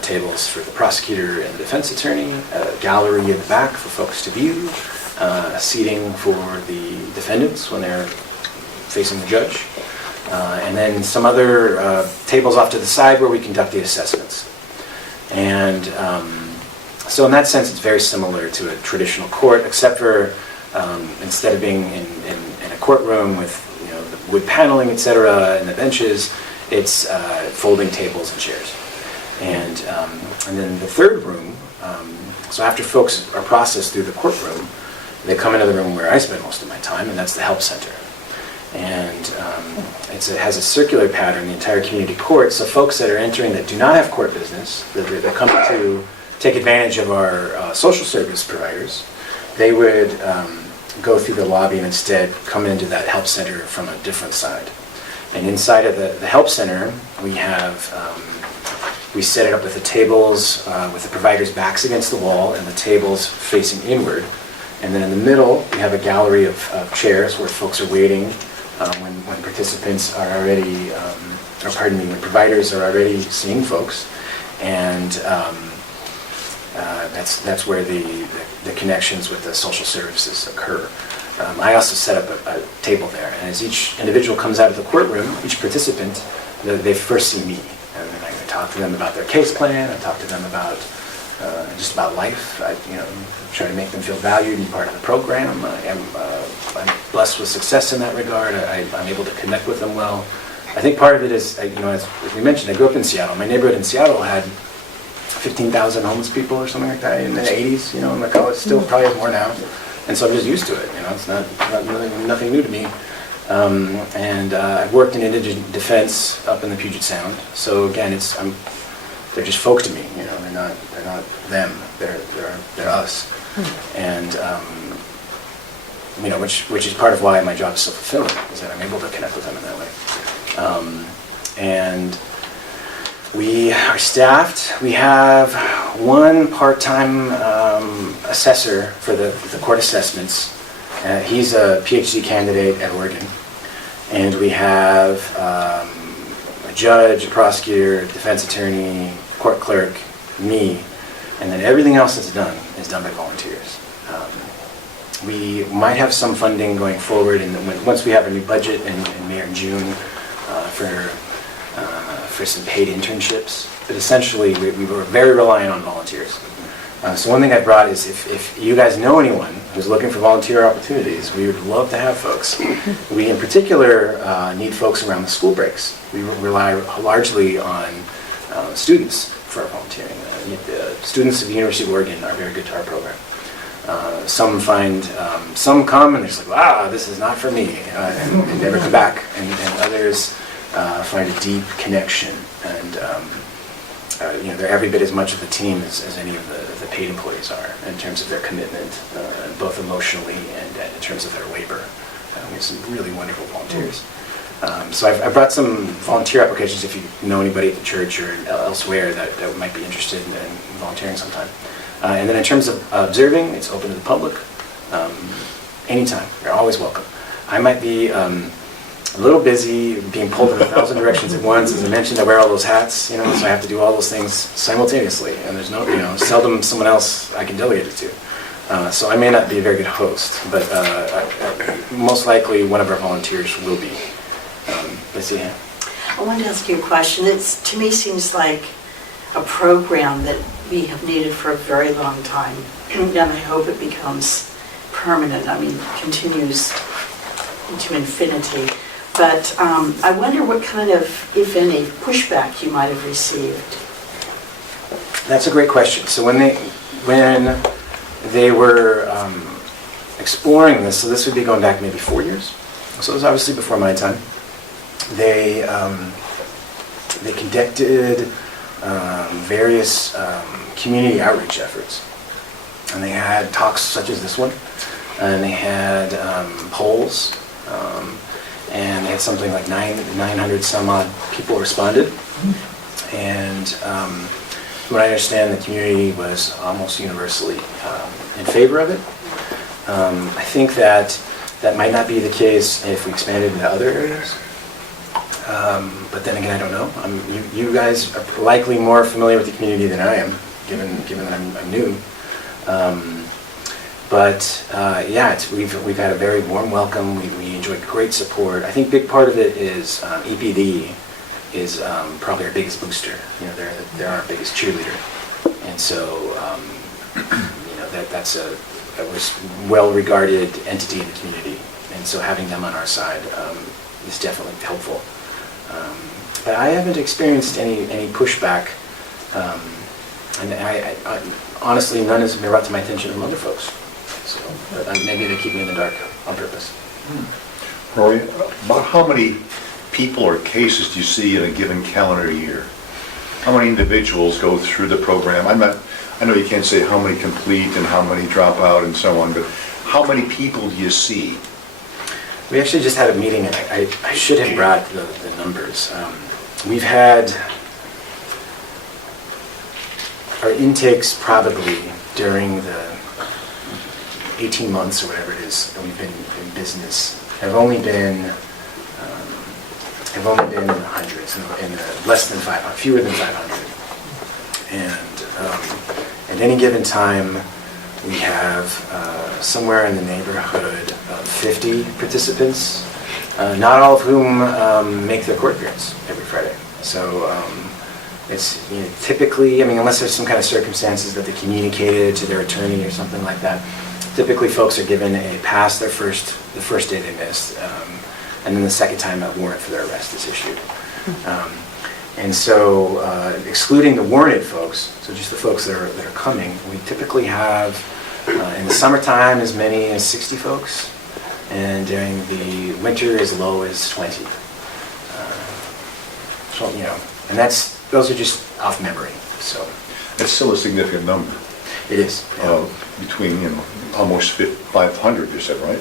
tables for the prosecutor and the defense attorney, a gallery in the back for folks to view, seating for the defendants when they're facing the judge, and then some other tables off to the side where we conduct the assessments. And so in that sense, it's very similar to a traditional court, except for instead of being in a courtroom with the wood paneling, etc., and the benches, it's folding tables and chairs. And then the third room, so after folks are processed through the courtroom, they come into the room where I spend most of my time, and that's the help center. And it has a circular pattern, the entire community court, so folks that are entering that do not have court business, that come to take advantage of our social service providers, they would go through the lobby and instead come into that help center from a different side. And inside of the help center, we set it up with the tables, with the providers' backs against the wall and the tables facing inward. And then in the middle, we have a gallery of chairs where folks are waiting when participants are already, when providers are already seeing folks. And that's where the connections with the social services occur. I also set up a table there, and as each individual comes out of the courtroom, each participant, they first see me. And then I talk to them about their case plan, I talk to them about just about life. I try to make them feel valued and part of the program. I'm blessed with success in that regard. I'm able to connect with them well. I think part of it is, as we mentioned, I grew up in Seattle. My neighborhood in Seattle had 15,000 homeless people or something like that in the 80s, and like, oh, it's still probably has more now. And so I'm just used to it, it's not nothing new to me. And I've worked in indigent defense up in the Puget Sound. So again, they're just folk to me, they're not them, they're us. And which is part of why my job is so fulfilling, is that I'm able to connect with them in that way. And we are staffed. We have one part-time assessor for the court assessments. He's a PhD candidate at Oregon. And we have a judge, a prosecutor, defense attorney, court clerk, me, and then everything else that's done is done by volunteers. We might have some funding going forward, and once we have a new budget in May or June for some paid internships. But essentially, we were very reliant on volunteers. So one thing I brought is if you guys know anyone who's looking for volunteer opportunities, we would love to have folks. We in particular need folks around the school breaks. We rely largely on students for our volunteering. The students of the University of Oregon are very good to our program. Some find, some come and they're just like, wow, this is not for me, and never come back. And others find a deep connection, and they're every bit as much of a team as any of the paid employees are in terms of their commitment, both emotionally and in terms of their labor. We have some really wonderful volunteers. So I've brought some volunteer applications if you know anybody at the church or elsewhere that might be interested in volunteering sometime. And then in terms of observing, it's open to the public anytime. You're always welcome. I might be a little busy being pulled in 1,000 directions at once. As I mentioned, I wear all those hats, so I have to do all those things simultaneously. And there's no, seldom someone else I can delegate it to. So I may not be a very good host, but most likely one of our volunteers will be. Let's see. I wanted to ask you a question. To me, seems like a program that we have needed for a very long time, and I hope it becomes permanent. I mean, continues to infinity. But I wonder what kind of, if any, pushback you might have received. That's a great question. So when they were exploring this, so this would be going back maybe 4 years. So it was obviously before my time. They conducted various community outreach efforts, and they had talks such as this one, and they had polls, and they had something like 900 some odd people responded, and from what I understand, the community was almost universally in favor of it. I think that might not be the case if we expanded into other areas. But then again, I don't know. You guys are likely more familiar with the community than I am, given that I'm new. We've had a very warm welcome. We enjoyed great support. I think a big part of it is EPD is probably our biggest booster. They're our biggest cheerleader, and so that's a well-regarded entity in the community, and so having them on our side is definitely helpful. But I haven't experienced any pushback, and I honestly, none has been brought to my attention from other folks. So maybe they keep me in the dark on purpose. Rory, about how many people or cases do you see in a given calendar year? How many individuals go through the program? I know you can't say how many complete and how many drop out and so on, but how many people do you see? We actually just had a meeting, and I should have brought the numbers. We've had our intakes probably during the 18 months or whatever it is that we've been in business have only been in the hundreds, in the less than 500, fewer than 500. And at any given time, we have somewhere in the neighborhood of 50 participants, not all of whom make their court appearance every Friday. So it's typically, unless there's some kind of circumstances that they communicated to their attorney or something like that, typically folks are given a pass the first day they missed, and then the second time a warrant for their arrest is issued. And so, excluding the warranted folks, so just the folks that are coming, we typically have in the summertime as many as 60 folks, and during the winter as low as 20. And those are just off memory. So It's still a significant number. it is. Between almost 500, you said, right?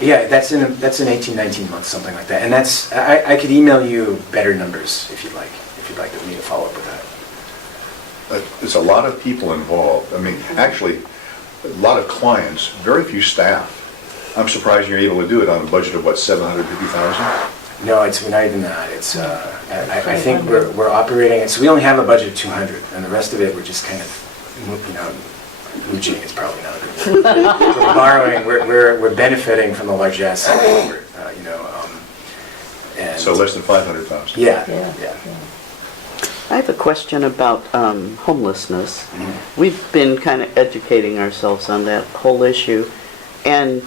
Yeah, that's in 18, 19 months, something like that. And that's I could email you better numbers if you'd like me to follow up with that. There's a lot of people involved. Actually, a lot of clients, very few staff. I'm surprised you're able to do it on a budget of, what, $750,000? No, we're not even that. It's I think we're operating it. So we only have a budget of 200, and the rest of it we're just kind of mooching is probably not a good word. We're borrowing. We're benefiting from the largesse. And So less than 500,000. Yeah. I have a question about homelessness. Mm-hmm. We've been kind of educating ourselves on that whole issue, and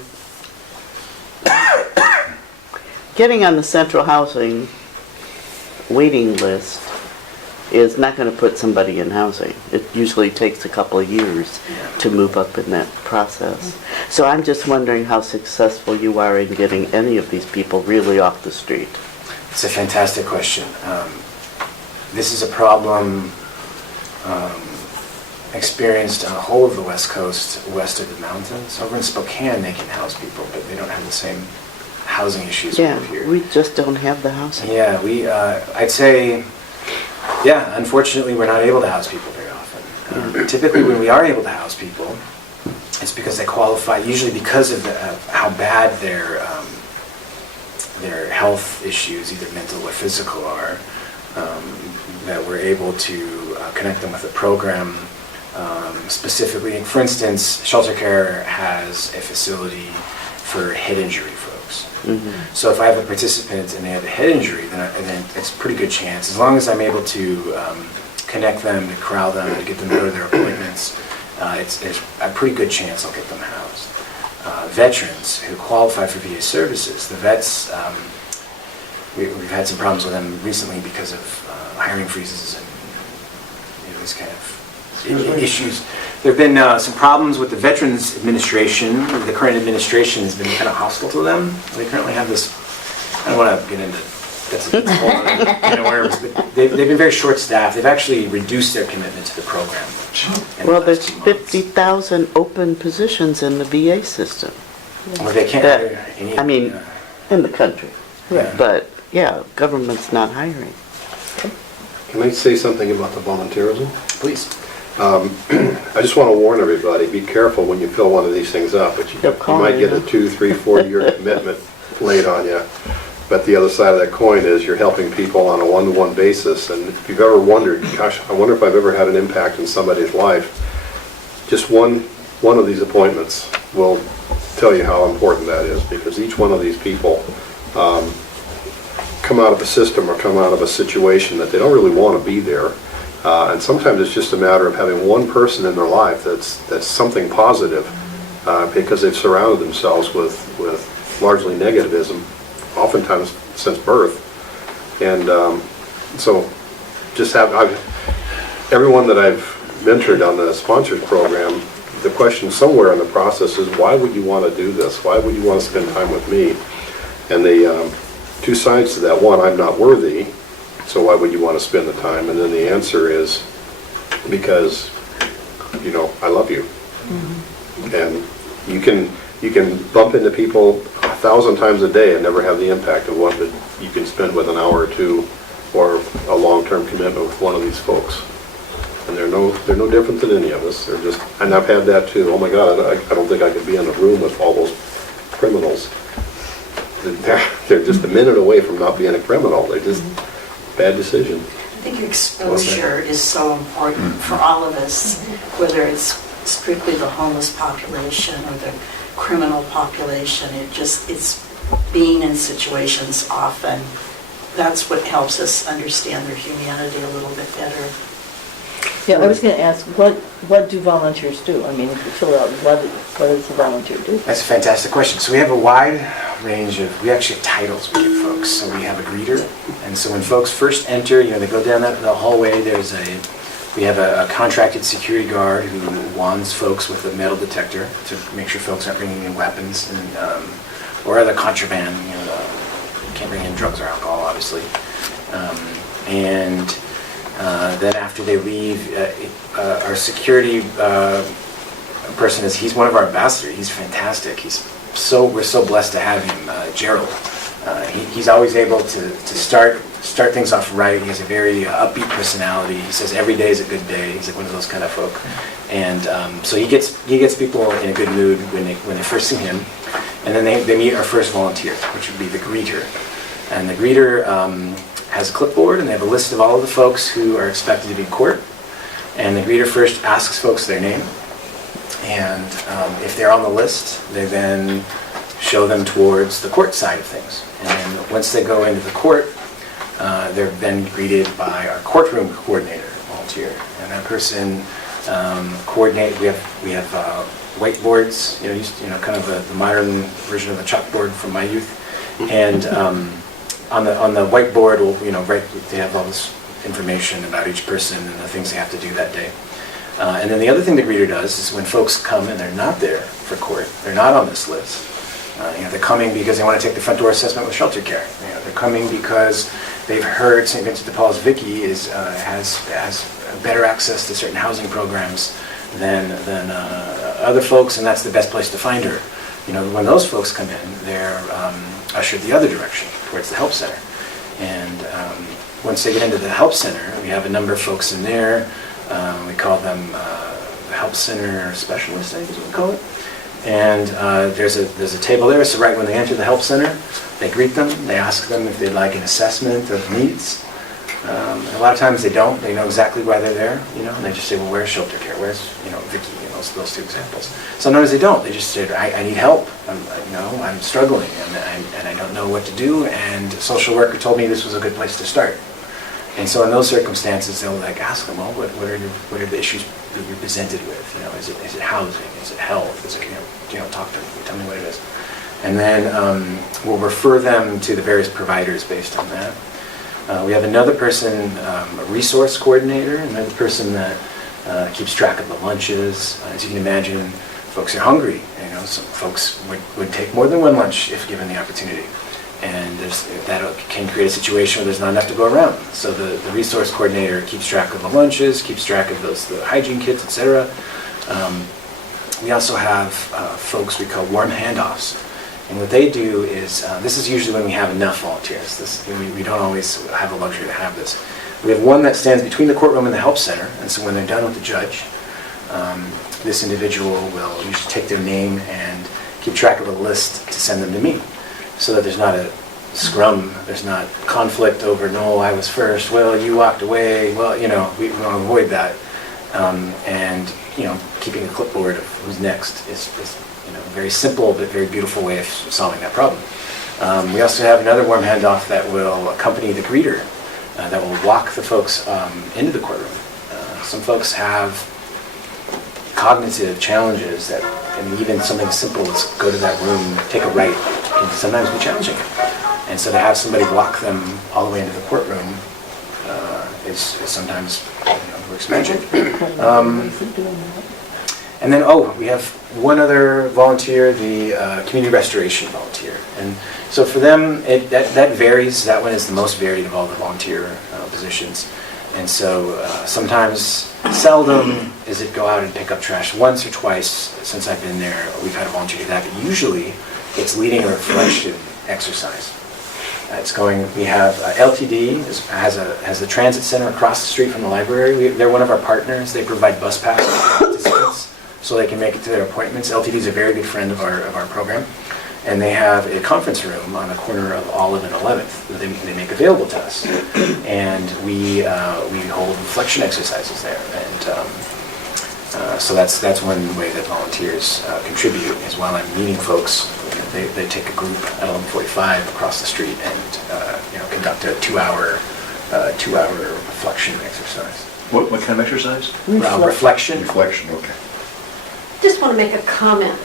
getting on the central housing waiting list is not going to put somebody in housing. It usually takes a couple of years to move up in that process. So I'm just wondering how successful you are in getting any of these people really off the street. It's a fantastic question. This is a problem experienced on the whole of the West Coast, west of the mountains. Over in Spokane, they can house people, but they don't have the same housing issues we Yeah, have here. we just don't have the housing. Yeah, I'd say, yeah, unfortunately, we're not able to house people very often. Typically, when we are able to house people, it's because they qualify, usually because of how bad their health issues, either mental or physical, are, that we're able to connect them with a program. Specifically, for instance, Shelter Care has a facility for head injury folks. So if I have a participant and they have a head injury, then it's a pretty good chance, as long as I'm able to connect them, to corral them, to get them to go to their appointments, there's a pretty good chance I'll get them housed. Veterans who qualify for VA services, the vets, we've had some problems with them recently because of hiring freezes and these kind of issues. There have been some problems with the Veterans Administration. The current administration has been kind of hostile to them. They currently have this, I don't want to get into that's a whole other can of worms, but they've been very short-staffed. They've actually reduced their commitment to the program. Well, there's 50,000 open positions in the VA system. Well, they can't That- hire any. I mean, in the country. Yeah. But, yeah, government's not hiring. Can I say something about the volunteerism? Please. I just want to warn everybody, be careful when you fill one of these things up. But They'll you call might you, get a huh? 2, 3, 4-year commitment laid on you. But the other side of that coin is you're helping people on a one-to-one basis. And if you've ever wondered, gosh, I wonder if I've ever had an impact in somebody's life, just one of these appointments will tell you how important that is, because each one of these people come out of a system or come out of a situation that they don't really want to be there. And sometimes it's just a matter of having one person in their life that's something positive, because they've surrounded themselves with largely negativism, oftentimes since birth. And so just everyone that I've mentored on the sponsors program, the question somewhere in the process is, why would you want to do this? Why would you want to spend time with me? And the two sides to that: one, I'm not worthy, so why would you want to spend the time? And then the answer is, because, I love you. And you can bump into people 1,000 times a day and never have the impact of what you can spend with an hour or two, or a long-term commitment with one of these folks. And they're no different than any of us. They're just, and I've had that too. Oh my God, I don't think I could be in a room with all those criminals. They're just a minute away from not being a criminal. They're just bad decision. I think exposure is so important for all of us, whether it's strictly the homeless population or the criminal population. It's being in situations often. That's what helps us understand their humanity a little bit better. Yeah, I was going to ask, what do volunteers do? I mean, if you fill out, what does a volunteer do? That's a fantastic question. So we have a wide range of, we actually have titles we give folks. So we have a greeter, and so when folks first enter, they go down the hallway, we have a contracted security guard who wands folks with a metal detector to make sure folks aren't bringing in weapons and or other contraband. Can't bring in drugs or alcohol, obviously. And then after they leave, our security person he's one of our ambassadors. He's fantastic. We're so blessed to have him, Gerald. He's always able to start things off right. He has a very upbeat personality. He says every day is a good day. He's like one of those kind of folk. And so he gets people in a good mood when they first see him. And then they meet our first volunteer, which would be the greeter. And the greeter has a clipboard, and they have a list of all of the folks who are expected to be in court. And the greeter first asks folks their name. And if they're on the list, they then show them towards the court side of things. And once they go into the court, they're then greeted by our courtroom coordinator volunteer. And that person coordinate. We have whiteboards, kind of the modern version of the chalkboard from my youth. And on the whiteboard, they have all this information about each person and the things they have to do that day. And then the other thing the greeter does is when folks come and they're not there for court, they're not on this list. They're coming because they want to take the front door assessment with shelter care. They're coming because they've heard St. Vincent de Paul's Vicky has better access to certain housing programs than other folks, and that's the best place to find her. When those folks come in, they're ushered the other direction, towards the help center. And once they get into the help center, we have a number of folks in there. We call them help center specialists, I think is what we call it. And there's a table there, so right when they enter the help center, they greet them, they ask them if they'd like an assessment of needs. A lot of times they don't, they know exactly why they're there, and they just say, well, where's shelter care, where's, Vicky, those two examples. Sometimes they don't, they just say, I need help, I'm struggling, and I don't know what to do, and a social worker told me this was a good place to start. And so in those circumstances, they'll ask them, well, what are the issues that you're presented with? Is it housing? Is it health? Is it, talk to me, tell me what it is. And then we'll refer them to the various providers based on that. We have another person, a resource coordinator, another person that keeps track of the lunches. As you can imagine, folks are hungry. Some folks would take more than one lunch if given the opportunity. And that can create a situation where there's not enough to go around. So the resource coordinator keeps track of the lunches, keeps track of the hygiene kits, etc. We also have folks we call warm handoffs. And what they do is, this is usually when we have enough volunteers. We don't always have the luxury to have this. We have one that stands between the courtroom and the help center, and so when they're done with the judge, this individual will usually take their name and keep track of a list to send them to me, so that there's not a scrum, there's not conflict over, no, I was first, well, you walked away, well, we want to avoid that. And keeping a clipboard of who's next is a very simple but very beautiful way of solving that problem. We also have another warm handoff that will accompany the greeter, that will walk the folks into the courtroom. Some folks have cognitive challenges that, even something as simple as go to that room, take a right, can sometimes be challenging. And so to have somebody walk them all the way into the courtroom is sometimes works magic. And then, we have one other volunteer, the community restoration volunteer. And so for them, that varies. That one is the most varied of all the volunteer positions. And so sometimes, seldom is it go out and pick up trash. Once or twice since I've been there, we've had a volunteer do that. But usually, it's leading a reflection exercise. We have LTD has a transit center across the street from the library. They're one of our partners. They provide bus passes for participants so they can make it to their appointments. LTD is a very good friend of our program. And they have a conference room on the corner of Olive and 11th that they make available to us. And we hold reflection exercises there. And so that's one way that volunteers contribute, is while I'm meeting folks, they take a group at 11:45 across the street and conduct a two-hour reflection exercise. What kind of exercise? Reflection. Reflection, okay. Just want to make a comment.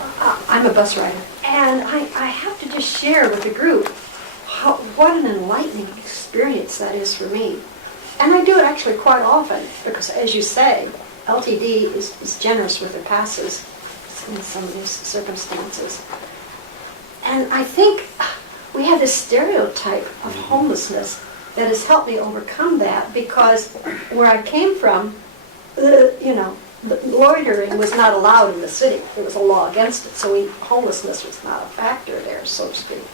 I'm a bus rider, and I have to just share with the group what an enlightening experience that is for me. And I do it actually quite often, because as you say, LTD is generous with their passes in some of these circumstances. And I think we have this stereotype of homelessness that has helped me overcome that, because where I came from, loitering was not allowed in the city. There was a law against it, so homelessness was not a factor there, so to speak.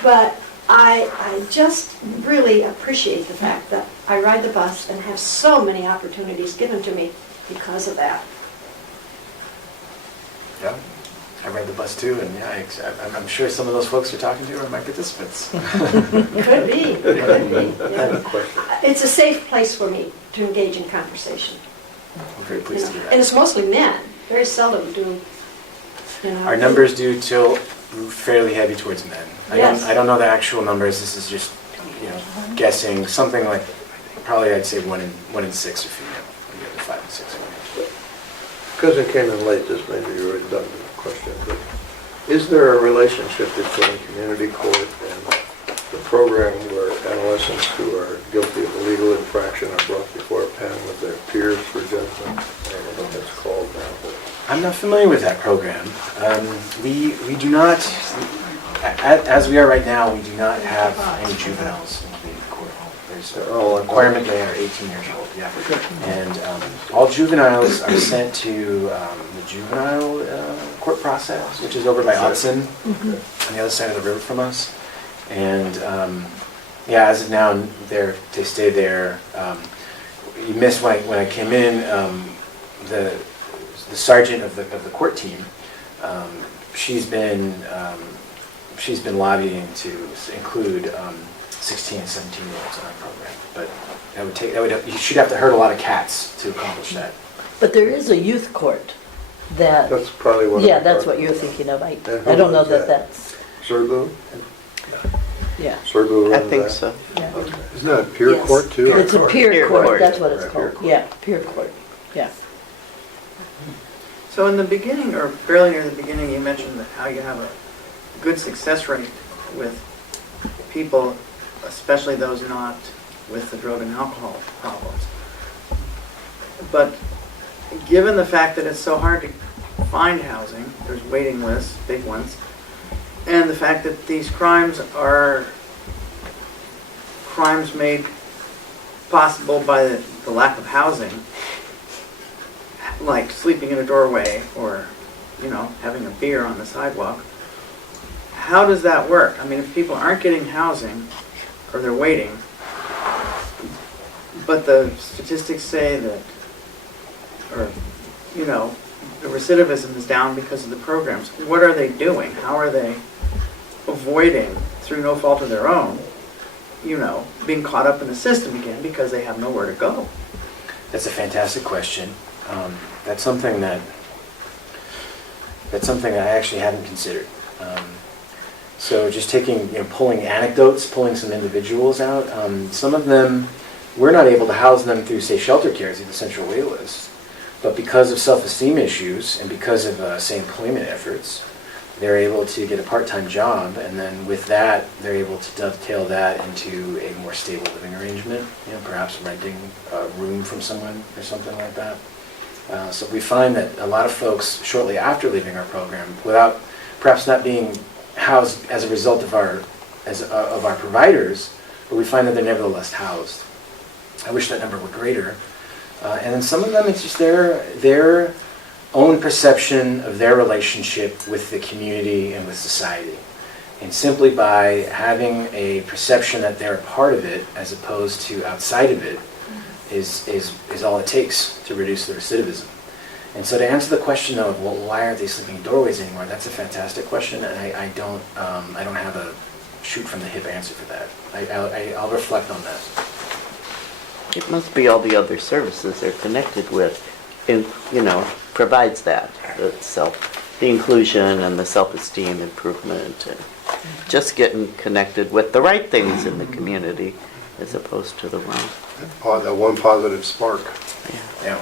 But I just really appreciate the fact that I ride the bus and have so many opportunities given to me because of that. Yeah, I ride the bus too, and I'm sure some of those folks you're talking to are my participants. Could be. I have a question. It's a safe place for me to engage in conversation. I'm very pleased to hear And that. it's mostly men. Very seldom do. Our numbers do tilt fairly heavy towards men. Yes. I don't know the actual numbers. This is just guessing. Something like, probably I'd say 1 in 6 are female. The other 5 and 6 are male. Because it came in late, this may be a redundant question, but is there a relationship between community court and the a program where adolescents who are guilty of a legal infraction are brought before a panel of their peers for judgment. I don't know what that's called now, but I'm not familiar with that program. We do not, as we are right now, we do not have any juveniles in community court. There's a requirement they are 18 years old, yeah. And all juveniles are sent to the juvenile court process, which is over by Otson, on the other side of the river from us. And yeah, as of now, they stay there. You missed when I came in, the sergeant of the court team, she's been lobbying to include 16 and 17-year-olds in our program. But she'd have to herd a lot of cats to accomplish that. But there is a youth court that, that's probably what. yeah, that's what you're thinking of. I don't know that that's, Surbu? yeah. Surbu I runs think that? so. Yeah. Isn't that a peer Yes. court too? It's a peer Peer court, court. that's what it's Right, peer called. court. Yeah, peer court, yeah. So in the beginning, or fairly near the beginning, you mentioned how you have a good success rate with people, especially those not with the drug and alcohol problems. But given the fact that it's so hard to find housing, there's waiting lists, big ones, and the fact that these crimes are crimes made possible by the lack of housing, like sleeping in a doorway or, having a beer on the sidewalk. How does that work? I mean, if people aren't getting housing or they're waiting, but the statistics say that, the recidivism is down because of the programs, what are they doing? How are they avoiding, through no fault of their own, being caught up in the system again because they have nowhere to go? That's a fantastic question. That's something that I actually hadn't considered. So just pulling anecdotes, pulling some individuals out. Some of them, we're not able to house them through, say, shelter care, through the central wait list. But because of self-esteem issues and because of, say, employment efforts, they're able to get a part-time job, and then with that, they're able to dovetail that into a more stable living arrangement, perhaps renting a room from someone or something like that. So we find that a lot of folks, shortly after leaving our program, without perhaps not being housed as a result of our providers, but we find that they're nevertheless housed. I wish that number were greater. And then some of them, it's just their own perception of their relationship with the community and with society. And simply by having a perception that they're a part of it as opposed to outside of it is all it takes to reduce the recidivism. And so to answer the question of, well, why aren't they sleeping in doorways anymore, that's a fantastic question, and I don't have a shoot from the hip answer for that. I'll reflect on that. It must be all the other services they're connected with, provides that itself, the inclusion and the self-esteem improvement, and just getting connected with the right things in the community as opposed to the wrong. That one positive spark. Yeah.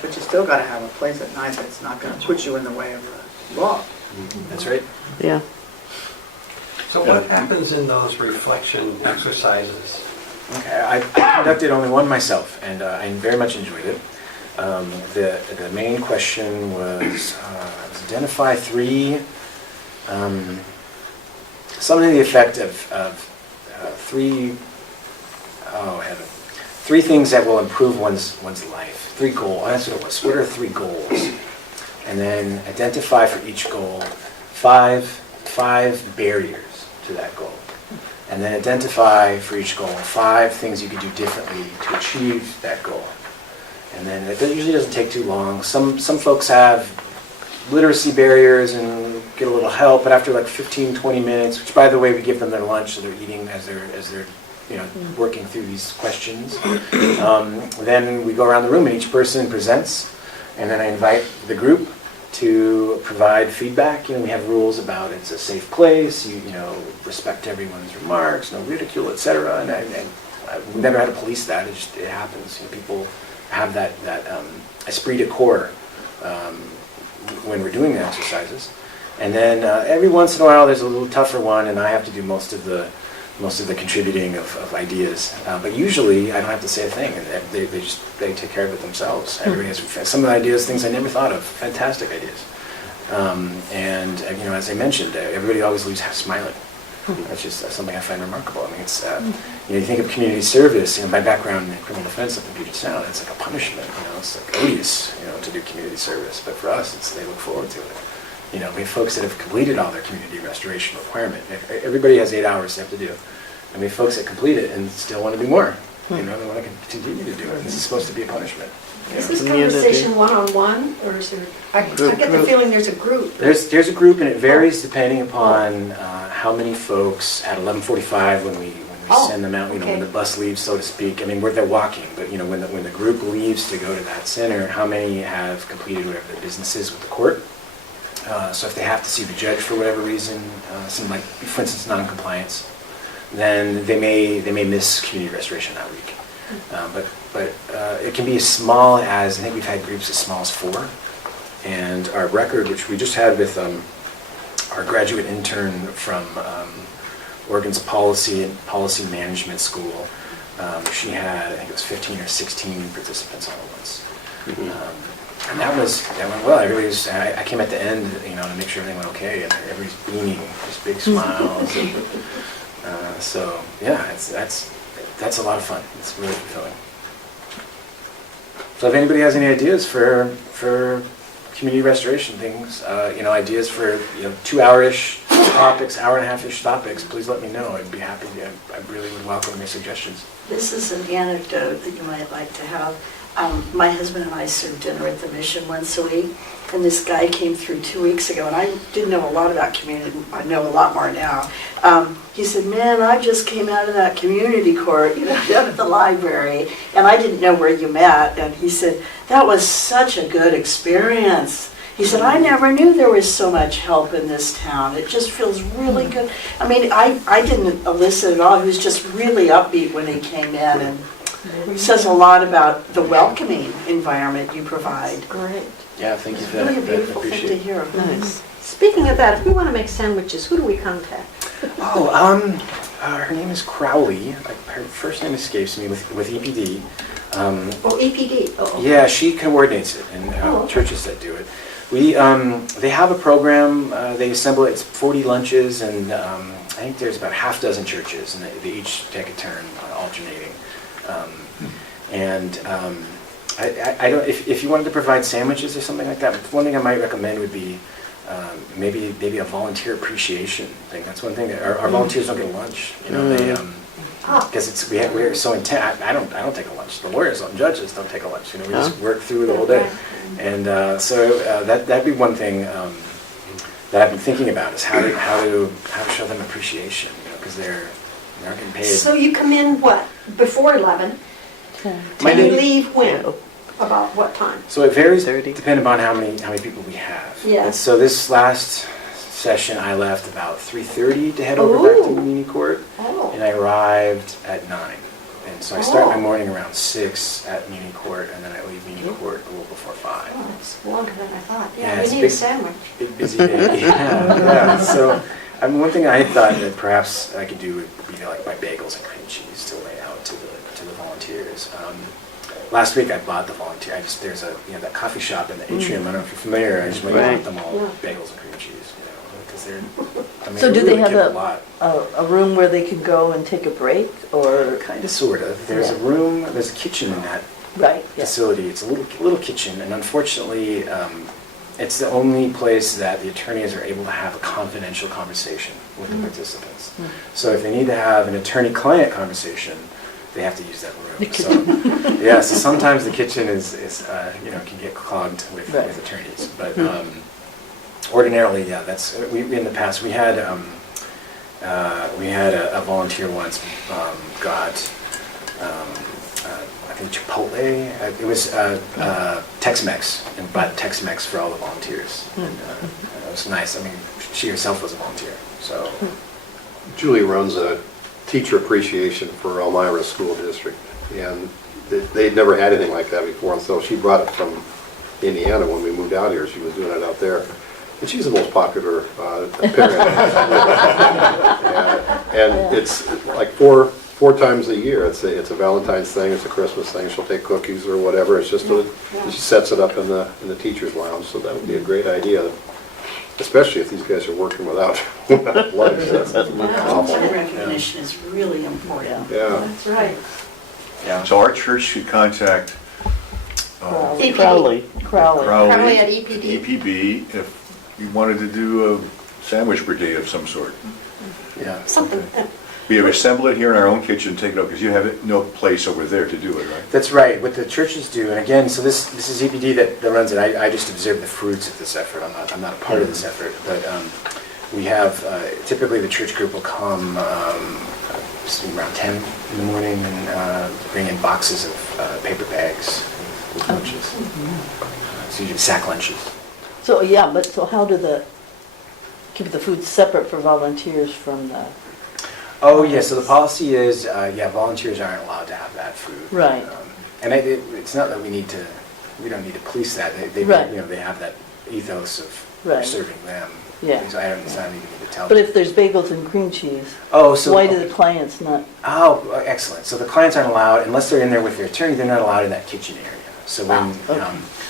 But you still got to have a place at night that's not going to put you in the way of the law. That's right. Yeah. So what happens in those reflection exercises? Okay, I conducted only one myself, and I very much enjoyed it. The main question was identify three, something to the effect of three, three things that will improve one's life. 3 goals. That's what it was. What are 3 goals? And then identify for each goal five barriers to that goal. And then identify for each goal 5 things you could do differently to achieve that goal. And then it usually doesn't take too long. Some folks have literacy barriers and get a little help, but after like 15, 20 minutes, which by the way, we give them their lunch, so they're eating as they're working through these questions. Then we go around the room and each person presents, and then I invite the group to provide feedback. We have rules about it's a safe place, respect everyone's remarks, no ridicule, etc. And we've never had to police that. It happens. People have that esprit de corps when we're doing the exercises. And then every once in a while there's a little tougher one, and I have to do most of the most of the contributing of ideas. But usually, I don't have to say a thing, and they take care of it themselves. Everybody has some of the ideas, things I never thought of, fantastic ideas. And as I mentioned, everybody always leaves smiling. That's just something I find remarkable. I mean, it's you think of community service. My background in criminal defense up in Puget Sound, it's like a punishment. It's like odious, to do community service. But for us, they look forward to it. We have folks that have completed all their community restoration requirement. Everybody has 8 hours they have to do. And we have folks that complete it and still want to do more. They want to continue to do it. And this is supposed to be a punishment. Is this conversation one-on-one, or is there, I get the feeling there's a group. There's a group, and it varies depending upon how many folks at 11:45 when we send them out, when the bus leaves, so to speak. I mean, they're walking, but when the group leaves to go to that center, how many have completed whatever their business is with the court. So if they have to see the judge for whatever reason, for instance, non-compliance, then they may miss community restoration that week. But it can be as small as, I think we've had groups as small as 4. And our record, which we just had with our graduate intern from Oregon's Policy Management School, she had, I think it was 15 or 16 participants all at once. And that went well. Everybody was, I came at the end, to make sure everything went okay, and everybody's beaming, just big smiles. So yeah, that's a lot of fun. It's really fulfilling. So if anybody has any ideas for community restoration things, ideas for 2-hour-ish topics, hour-and-a-half-ish topics, please let me know. I'd be happy to. I really would welcome your suggestions. This is an anecdote that you might like to have. My husband and I serve dinner at the mission once a week, and this guy came through 2 weeks ago, and I didn't know a lot about community. I know a lot more now. He said, "Man, I just came out of that community court, down at the library, and I didn't know where you met." And he said, "That was such a good experience." He said, "I never knew there was so much help in this town. It just feels really good." I mean, I didn't elicit at all. He was just really upbeat when he came in, and it says a lot about the welcoming environment you provide. Great. Yeah, thank you for It's that. really a beautiful thing to hear. Nice. Speaking of that, if we want to make sandwiches, who do we contact? Her name is Crowley. Her first name escapes me with EPD. EPD. Oh. Yeah, she coordinates it, and churches that do it. They have a program. They assemble it. It's 40 lunches, and I think there's about half dozen churches, and they each take a turn alternating. I don't. If you wanted to provide sandwiches or something like that, one thing I might recommend would be maybe a volunteer appreciation thing. That's one thing that our volunteers don't get lunch. They because we're so intense. I don't take a lunch. The lawyers and judges don't take a lunch. We just work through the whole day, and so that'd be one thing that I've been thinking about is how to show them appreciation. Because they're not getting paid. So you come in before 11? And you leave when? About what time? So it varies 30. depending on how many people we have. Yeah. And so this last session I left about 3:30 to head over back to Muni Court, and I arrived at 9. And so I start my morning around 6 at Muni Court, and then I leave Muni Court a little before 5. Oh, it's longer than I thought. Yeah, We it's need a sandwich. Big busy day. Yeah. So one thing I thought that perhaps I could do would be like buy bagels and cream cheese to lay out to the volunteers. Last week I bought the volunteer. There's that coffee shop in the atrium. I don't know if you're familiar. I just went and bought them all bagels and cream cheese. Because they're. So do they have a lot. a room where they can go and take a break, or? Kind of, sort of. There's a room. There's a kitchen in that facility. It's a little kitchen, and unfortunately, it's the only place that the attorneys are able to have a confidential conversation with the participants. So if they need to have an attorney-client conversation, they have to use that room. So so sometimes the kitchen is can get clogged with attorneys, but ordinarily, that's we in the past we had a volunteer once got I think Chipotle. It was Tex-Mex, and bought Tex-Mex for all the volunteers. And, it was nice. I mean, she herself was a volunteer. So Julie runs a teacher appreciation for Elmira School District, and they'd never had anything like that before, and so she brought it from Indiana when we moved out here. She was doing it out there, And she's the most popular parent. And it's like four times a year. It's a Valentine's thing, it's a Christmas thing. She'll take cookies or whatever. It's just she sets it up in the teacher's lounge. So that would be a great idea, especially if these guys are working without lunch. That's awful. Recognition is really important. Yeah. That's right. Yeah. So our church should contact Crowley. Crowley at EPD. EPB if you wanted to do a sandwich brigade of some sort. Yeah. Something. We have assembled it here in our own kitchen, take it out, because you have no place over there to do it, right? That's right. What the churches do, and again, so this is EPD that runs it. I just observe the fruits of this effort. I'm not a part of this effort, but we have typically the church group will come around 10 in the morning and bring in boxes of paper bags with lunches. So usually sack lunches. So, yeah, but so how do keep the food separate for volunteers from the... Oh, yeah, so the policy is, volunteers aren't allowed to have that food. Right. And it's not that we don't need to police that. They Right. they have that ethos of Right. serving them. Yeah. So it's not even need to tell But them. if there's bagels and cream cheese, Oh, so... why do the clients not? Oh, excellent. So the clients aren't allowed, unless they're in there with their attorney, they're not allowed in that kitchen area. So when, okay.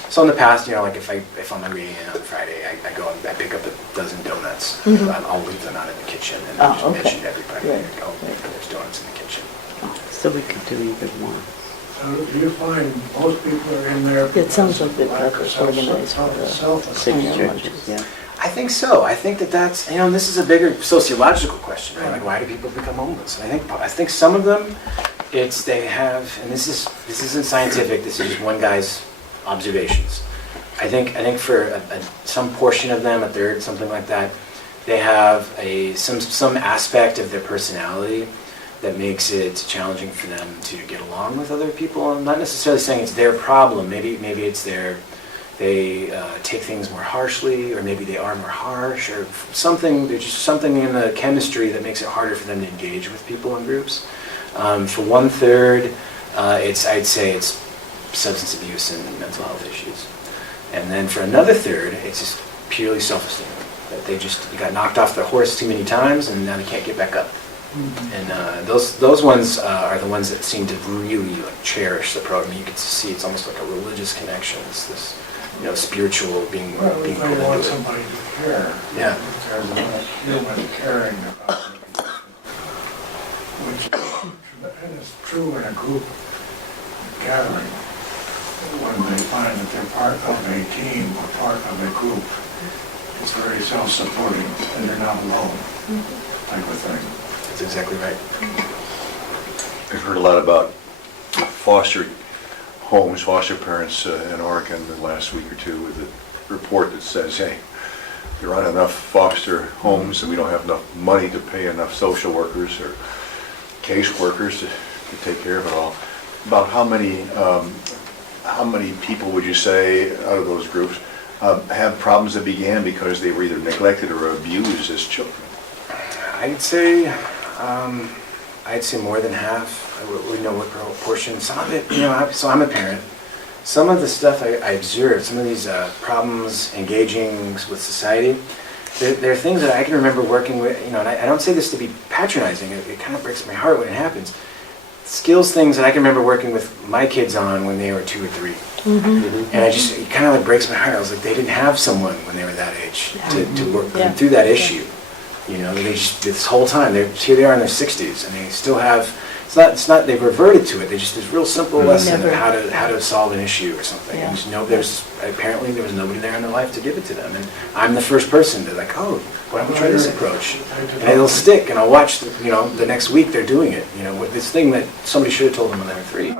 so in the past, like if I'm reading in on Friday, I go and I pick up a dozen donuts. Mhm. I'll leave them out in the kitchen and Oh, I just okay. mention to everybody, Right, go, right. there's donuts in the kitchen. So we could do even more. So do you find most people are in there? It sounds like they've got because this of organized for the self-esteem. Six churches, yeah. I think so. I think that's, this is a bigger sociological question, right? Like, why do people become homeless? And I think some of them, they have, and this isn't scientific, this is just one guy's observations. I think for some portion of them, a third, something like that, they have some aspect of their personality that makes it challenging for them to get along with other people. I'm not necessarily saying it's their problem. Maybe it's they take things more harshly, or maybe they are more harsh, or something. There's just something in the chemistry that makes it harder for them to engage with people in groups. For 1/3, I'd say it's substance abuse and mental health issues. And then for another third, it's just purely self-esteem. That they got knocked off their horse too many times and now they can't get back up. And those ones are the ones that seem to really cherish the program. You can see it's almost like a religious connection. It's this, spiritual being Well, pulled they want into it. somebody to care. Yeah. There's a human caring about the condition, which and it's true in a group gathering. When they find that they're part of a team or part of a group, it's very self-supporting and they're not alone, type of thing. That's exactly right. I've heard a lot about foster homes, foster parents in Oregon the last week or two with a report that says, hey, there aren't enough foster homes and we don't have enough money to pay enough social workers or caseworkers to take care of it all. About how many people would you say out of those groups have problems that began because they were either neglected or abused as children? I'd say more than half. We know what proportion. Some of it, so I'm a parent. Some of the stuff I observed, some of these problems engaging with society, there are things that I can remember working with, and I don't say this to be patronizing, it kind of breaks my heart when it happens. Skills things that I can remember working with my kids on when they were 2 or 3. Mm-hmm. And it kind of brags my heart. I was like, they didn't have someone when they were that age to work them through that issue. They just, this whole time, here they are in their 60s, and they still have, it's not they've reverted to it. They just, this real simple lesson of how to solve an issue or something. Yeah. And apparently there was nobody there in their life to give it to them. And I'm the first person to oh, why don't we try this approach? And it'll stick, and I'll watch, the next week they're doing it. With this thing that somebody should have told them when they were 3.